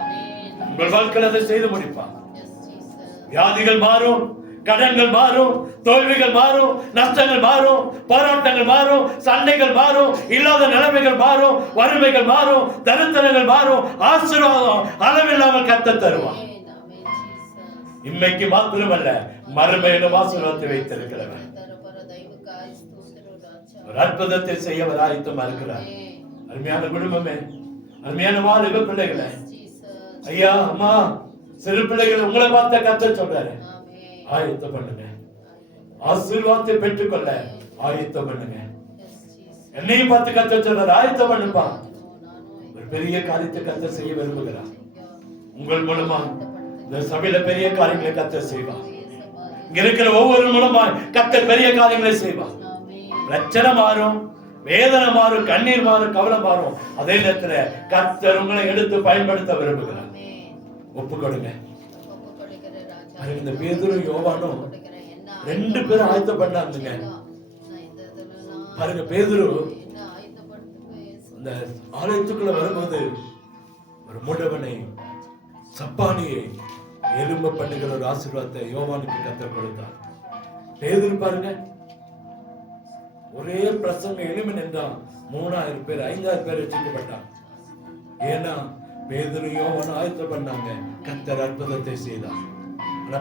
உங்கள் வாழ்க்கையில் அதை செய்து முடிப்பார். வியாதிகள் மாறும், கடன்கள் மாறும், தோல்விகள் மாறும், நஷ்டங்கள் மாறும், போராட்டங்கள் மாறும், சண்டைகள் மாறும், இல்லாத நிலைமைகள் மாறும், வறுமைகள் மாறும், தரித்திரங்கள் மாறும், ஆசீர்வாதம் அளவில்லாமல் கர்த்தர் தருவார். இன்மைக்கு மாத்திரமல்ல, மறுமையிலும் ஆசீர்வாதத்தை வைத்திருக்கிறவர். ஒரு அற்புதத்தை செய்ய அவர் ஆயத்தமா இருக்கிறார். அருமையான குடும்பமே, அருமையான வாலிப பிள்ளைகளை, ஐயா அம்மா, சிறு பிள்ளைகள் உங்களை பார்த்த கர்த்தர் சொல்றாரு, ஆயத்தம் பண்ணுங்க, ஆசீர்வாதத்தை பெற்றுக்கொள்ள ஆயத்தம் பண்ணுங்க. என்னையும் பார்த்து கர்த்தர் சொல்றாரு, ஆயத்தம் பண்ணுப்பா. ஒரு பெரிய காரியத்தை கர்த்தர் செய்ய விரும்புகிறார். உங்கள் மூலமா இந்த சபையில பெரிய காரியங்களை கர்த்தர் செய்வார். இங்க இருக்கிற ஒவ்வொரு மூலமா கர்த்தர் பெரிய காரியங்களை செய்வார். பிரச்சனை மாறும், வேதனை மாறும், கண்ணீர் மாறும், கவலை மாறும். அதே நேரத்துல கர்த்தர் உங்களை எடுத்து பயன்படுத்த விரும்புகிறார். ஒப்பு கொடுங்க. இந்த பேதுரு யோவானும் 2 பேரும் ஆயத்தம் பண்ணாங்க. பாருங்க, பேதுரு அந்த ஆலயத்துக்குள்ள வரும்போது ஒரு முடவனை, சப்பானியை எலும்ப பண்ணுகிற ஒரு ஆசீர்வாதத்தை யோவானுக்கு கர்த்தர் கொடுத்தார். பேதுரு பாருங்க, ஒரே பிரசங்க எலும்பு என்றான். 3000 பேர் 5000 பேர் வச்சுக்கப்பட்டான். ஏன்னா பேதுரு யோவான் ஆயத்தம் பண்ணாங்க, கர்த்தர் அற்புதத்தை செய்தார்.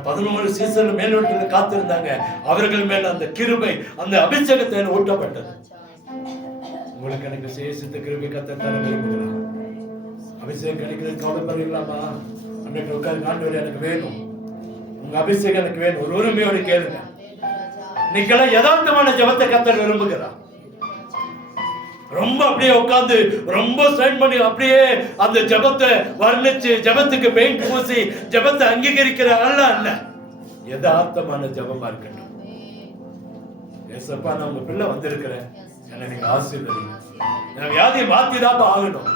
11 சீசர்கள் மேல்வீட்டில் காத்திருந்தாங்க. அவர்கள் மேல அந்த கிருபை, அந்த அபிஷேகத்தை ஊட்டப்பட்டது. உங்களுக்கு எனக்கு சேசித்த கிருபை கர்த்தர் தர விரும்புகிறார். அபிஷேகம் கிடைக்கிறது கவலைப்படலாமா? அன்றைக்கு உட்கார்ந்து ஆண்டவரே எனக்கு வேணும், உங்க அபிஷேகம் எனக்கு வேணும், ஒரு உரிமையோடு கேளுங்க. இன்னைக்கெல்லாம் யதார்த்தமான ஜெபத்தை கர்த்தர் விரும்புகிறார். ரொம்ப அப்படியே உட்கார்ந்து ரொம்ப ஸ்ட்ரெயின் பண்ணி அப்படியே அந்த ஜெபத்தை வர்ணிச்சு ஜெபத்துக்கு பெயிண்ட் பூசி ஜெபத்தை அங்கீகரிக்கிற அல்ல, யதார்த்தமான ஜெபமா இருக்கட்டும். ஏசப்பா, நான் உங்க பிள்ளை வந்திருக்கிறேன், என்னை நீங்க ஆசீர்வதிங்க. என் வியாதியை மாத்திதாப்பா ஆகணும்,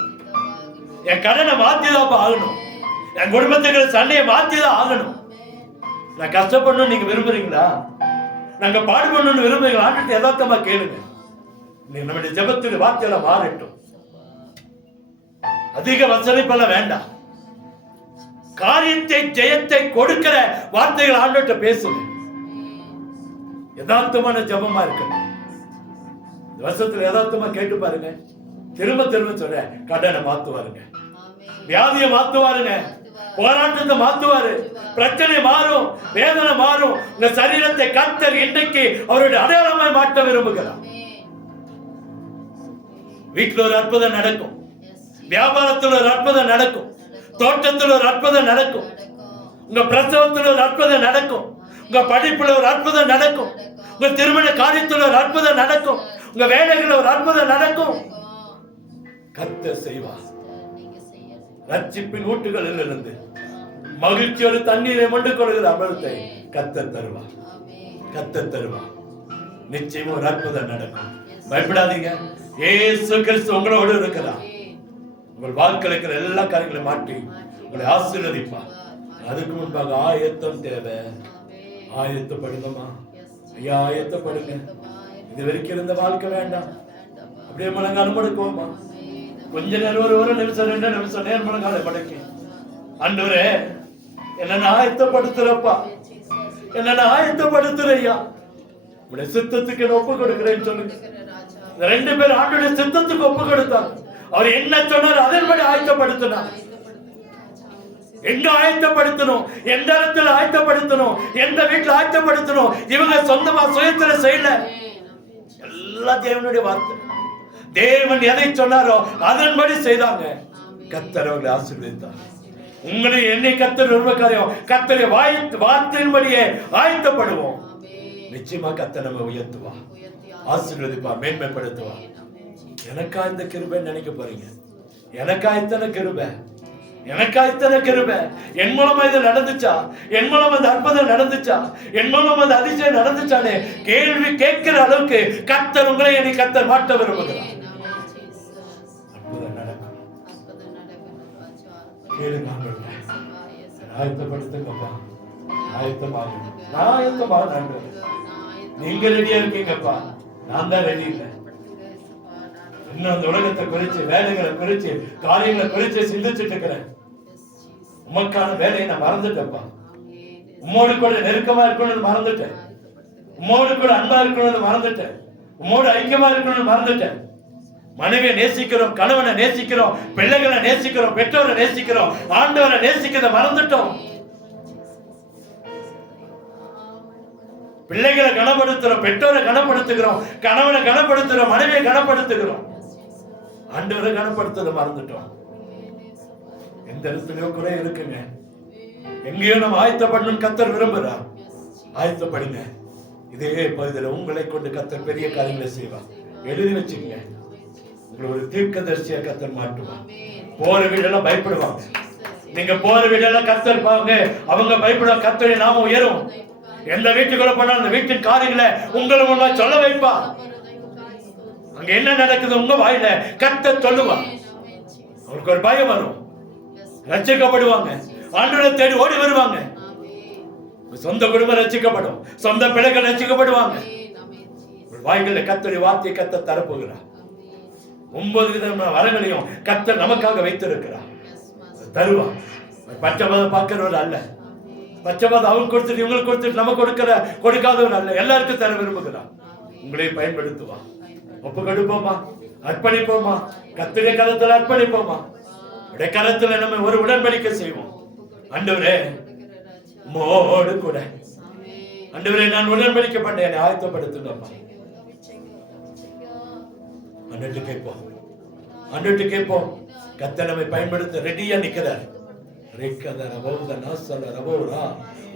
என் கடனை மாத்திதாப்பா ஆகணும், என் குடும்பத்துக்கு சண்டையை மாத்திதான் ஆகணும். நான் கஷ்டப்படணும் நீங்க விரும்புறீங்களா? நாங்க பாடுபடணும்னு விரும்புறீங்களா? ஆண்டு யதார்த்தமா கேளுங்க. நம்முடைய ஜெபத்துடைய வார்த்தையெல்லாம் மாறட்டும். அதிக வசனிப்பெல்லாம் வேண்டாம். காரியத்தை ஜெயத்தை கொடுக்கிற வார்த்தைகள் ஆண்டவர்கிட்ட பேசுங்க. யதார்த்தமான ஜெபமா இருக்கணும். இந்த வருஷத்துல யதார்த்தமா கேட்டு பாருங்க. திரும்ப திரும்ப சொல்ற, கடனை மாத்துவாருங்க, வியாதியை மாத்துவாருங்க, போராட்டத்தை மாத்துவாரு, பிரச்சனை மாறும், வேதனை மாறும். இந்த சரீரத்தை கர்த்தர் இன்றைக்கு அவருடைய அடையாளமாய் மாற்ற விரும்புகிறார். வீட்டில் ஒரு அற்புதம் நடக்கும், வியாபாரத்தில் ஒரு அற்புதம் நடக்கும், தோட்டத்தில் ஒரு அற்புதம் நடக்கும், உங்க பிரசவத்தில் ஒரு அற்புதம் நடக்கும், உங்க படிப்புல ஒரு அற்புதம் நடக்கும், உங்க திருமண காரியத்தில் ஒரு அற்புதம் நடக்கும், உங்க வேலைகளில் ஒரு அற்புதம் நடக்கும். கர்த்தர் செய்வார். ரட்சிப்பின் ஊட்டுகளில் இருந்து மகிழ்ச்சியோடு தண்ணீரை மொண்டு கொள்கிற அமிர்தத்தை கர்த்தர் தருவார். கர்த்தர் தருவார். நிச்சயமா ஒரு அற்புதம் நடக்கும். பயப்படாதீங்க. இயேசு கிறிஸ்து உங்களோடு இருக்கிறார். உங்கள் வாழ்க்கையில் இருக்கிற எல்லா காரியங்களையும் மாற்றி உங்களை ஆசீர்வதிப்பார். அதுக்கு முன்பாக ஆயத்தம் தேவை. ஆயத்தப்படுங்கம்மா ஐயா, ஆயத்தப்படுங்க. இது வரைக்கும் இருந்த வாழ்க்கை வேண்டாம். அப்படியே முழங்கால் மடக்குவோமா. கொஞ்ச நேரம் ஒரு நிமிஷம் 2 நிமிஷம் நேரம் முழங்காலை மடக்கி, ஆண்டவரே என்ன ஆயத்தப்படுத்துறப்பா, என்ன ஆயத்தப்படுத்துறையா, உடைய சித்தத்துக்கு ஒப்பு கொடுக்கிறேன்னு சொல்லுங்க. 2 பேர் ஆண்டுடைய சித்தத்துக்கு ஒப்பு கொடுத்தார். அவர் என்ன சொன்னார் அதன்படி ஆயத்தப்படுத்தினார். எங்க ஆயத்தப்படுத்தணும், எந்த இடத்துல ஆயத்தப்படுத்தணும், எந்த வீட்டுல ஆயத்தப்படுத்தணும், இவங்க சொந்தமா சுயத்துல செய்யல. எல்லாம் தேவனுடைய வார்த்தை. தேவன் எதை சொன்னாரோ அதன்படி செய்தாங்க. கர்த்தர் அவர்களை ஆசீர்வதித்தார். உங்களை என்னை கர்த்தர் ஒரு காரியம், கர்த்தருடைய வார்த்தையின்படியே ஆயத்தப்படுவோம். நிச்சயமா கர்த்தர் நம்ம உயர்த்துவா, ஆசீர்வதிப்பா, மேன்மைப்படுத்துவா. எனக்கா இந்த கிருபை நினைக்க போறீங்க? எனக்கா இத்தனை கிருபை, எனக்கா இத்தனை கிருபை? என் மூலமா இது நடந்துச்சா? என் மூலம் அந்த அற்புதம் நடந்துச்சா? என் மூலம் அந்த அதிசயம் நடந்துச்சானே கேள்வி கேட்கிற அளவுக்கு கர்த்தர் உங்களை என்னை கர்த்தர் மாற்ற விரும்புகிறார். அற்புதம் நடக்கும். கேளுங்க, ஆயத்தப்படுத்துங்கப்பா. ஆயத்தமாகும். நான் ஆயத்தமாக, நீங்க ரெடியா இருக்கீங்கப்பா, நான் தான் ரெடி இல்லை. இன்னும் அந்த உலகத்தை குறிச்சு, வேலைகளை குறிச்சு, காரியங்களை குறிச்சு சிந்திச்சுட்டு இருக்கிறேன். உமக்கான வேலையை நான் மறந்துட்டேன்ப்பா. உம்மோடு கூட நெருக்கமா இருக்கணும்னு மறந்துட்டேன். உம்மோடு கூட அன்பா இருக்கணும்னு மறந்துட்டேன். உம்மோடு ஐக்கியமா இருக்கணும்னு மறந்துட்டேன். மனைவியை நேசிக்கிறோம், கணவனை நேசிக்கிறோம், பிள்ளைகளை நேசிக்கிறோம், பெற்றோரை நேசிக்கிறோம், ஆண்டவரை நேசிக்கிறத மறந்துட்டோம். பிள்ளைகளை கனப்படுத்துறோம், பெற்றோரை கனப்படுத்துகிறோம், கணவனை கனப்படுத்துகிறோம், மனைவியை கனப்படுத்துகிறோம், ஆண்டவரை கனப்படுத்துறத மறந்துட்டோம். எந்த இடத்துலயோ குறை இருக்குங்க. எங்கேயோ நம்ம ஆயத்தப்படணும் கர்த்தர் விரும்புறார். ஆயத்தப்படுங்க. இதே பகுதியில் உங்களை கொண்டு கர்த்தர் பெரிய காரியங்களை செய்வார். எழுதி வச்சுங்க. உங்களை ஒரு தீர்க்கதரிசியா கர்த்தர் மாட்டுவார். போற வீடெல்லாம் பயப்படுவாங்க. நீங்க போற வீடெல்லாம் கர்த்தர் பாருங்க, அவங்க பயப்படுவாங்க. கர்த்தருடைய நாமம் உயரும். எந்த வீட்டுக்குள்ள போனா அந்த வீட்டின் காரியங்களை உங்களை முன்னா சொல்ல வைப்பா. அங்க என்ன நடக்குது உங்க வாயில கர்த்தர் சொல்லுவா. அவருக்கு ஒரு பயம் வரும். ரட்சிக்கப்படுவாங்க. ஆண்டவரை தேடி ஓடி வருவாங்க. சொந்த குடும்பம் ரட்சிக்கப்படும். சொந்த பிள்ளைகள் ரட்சிக்கப்படுவாங்க. வாய்களில் கர்த்தருடைய வார்த்தையை கர்த்தர் தரப்போகிறார். 9 விதமான வரங்களையும் கர்த்தர் நமக்காக வைத்திருக்கிறார். தருவார். பச்சைபாதம் பார்க்கிறவர் அல்ல. பச்சைபாதம் அவங்க கொடுத்துட்டு இவங்களுக்கு கொடுத்துட்டு நம்ம கொடுக்காதவர் அல்ல. எல்லாருக்கும் தர விரும்புகிறார். உங்களை பயன்படுத்துவா. ஒப்பு கொடுப்போமா, அர்ப்பணிப்போமா, கர்த்தருடைய கரத்துல அர்ப்பணிப்போமா. உடைய கரத்துல நம்ம ஒரு உடன்படிக்கை செய்வோம். ஆண்டவரே மோடு கூட, ஆண்டவரே நான் உடன்படிக்கை பண்ண என்னை ஆயத்தப்படுத்துங்கப்பா. அன்றைட்டு கேட்போம், அன்றைட்டு கேட்போம். கர்த்தர் நம்மை பயன்படுத்த ரெடியா நிக்கிறார். ரிக்கதர பௌத நாசல ரபௌரா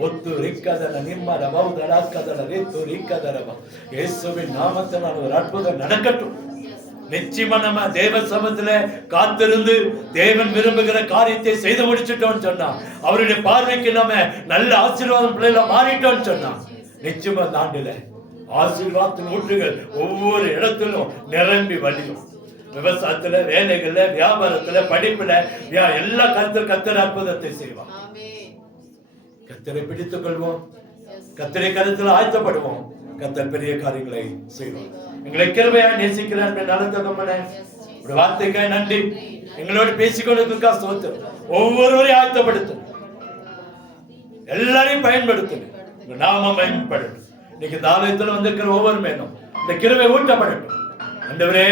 ஒத்து ரிக்கதர நிம்ம ரபௌத ராக்கதர ரேத்து ரிக்கதரபா. இயேசுவின் நாமத்தினால் ஒரு அற்புதம் நடக்கட்டும். நிச்சயமா நம்ம தேவ சமத்துல காத்திருந்து தேவன் விரும்புகிற காரியத்தை செய்து முடிச்சிட்டோம்னு சொன்னா, அவருடைய பார்வைக்கு நம்ம நல்ல ஆசீர்வாதம் பிள்ளைல மாறிட்டோம்னு சொன்னா, நிச்சயமா அந்த ஆண்டுல ஆசீர்வாதத்தின் ஊற்றுகள் ஒவ்வொரு இடத்திலும் நிரம்பி வழியும். விவசாயத்துல, வேலைகள்ல, வியாபாரத்துல, படிப்புல, எல்லா கர்த்தர் அற்புதத்தை செய்வார். கர்த்தரை பிடித்துக் கொள்வோம். கர்த்தரை கருத்துல ஆயத்தப்படுவோம். கர்த்தர் பெரிய காரியங்களை செய்வோம். எங்களை கிருபையா நேசிக்கிறார். நல்ல தகப்பனே, ஒரு வார்த்தைக்காய் நன்றி. எங்களோடு பேசிக்கொள்வதற்கா ஸ்தோத்திரம். ஒவ்வொருவரையும் ஆயத்தப்படுத்தும், எல்லாரையும் பயன்படுத்தும். நாமம் பயன்படட்டும். இன்னைக்கு இந்த ஆலயத்துல வந்திருக்கிற ஒவ்வொரு மேலும் இந்த கிருபை ஊட்டப்படட்டும். ஆண்டவரே,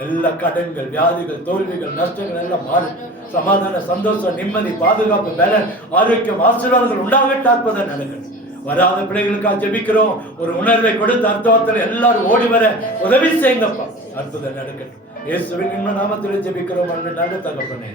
எல்லா கடன்கள், வியாதிகள், தோல்விகள், நஷ்டங்கள் எல்லாம் மாறும். சமாதான, சந்தோஷம், நிம்மதி, பாதுகாப்பு, பலன், ஆரோக்கியம், ஆசீர்வாதங்கள் உண்டாகட்டும். அற்புதம் நடக்கணும். வராத பிள்ளைகளுக்காக ஜெபிக்கிறோம். ஒரு உணர்வை கொடுத்து அர்த்தத்தில் எல்லாரும் ஓடி வர உதவி செய்யுங்கப்பா. அற்புதம் நடக்கட்டும். இயேசுவின் நாமத்தில் ஜெபிக்கிறோம். நல்ல தகப்பனே.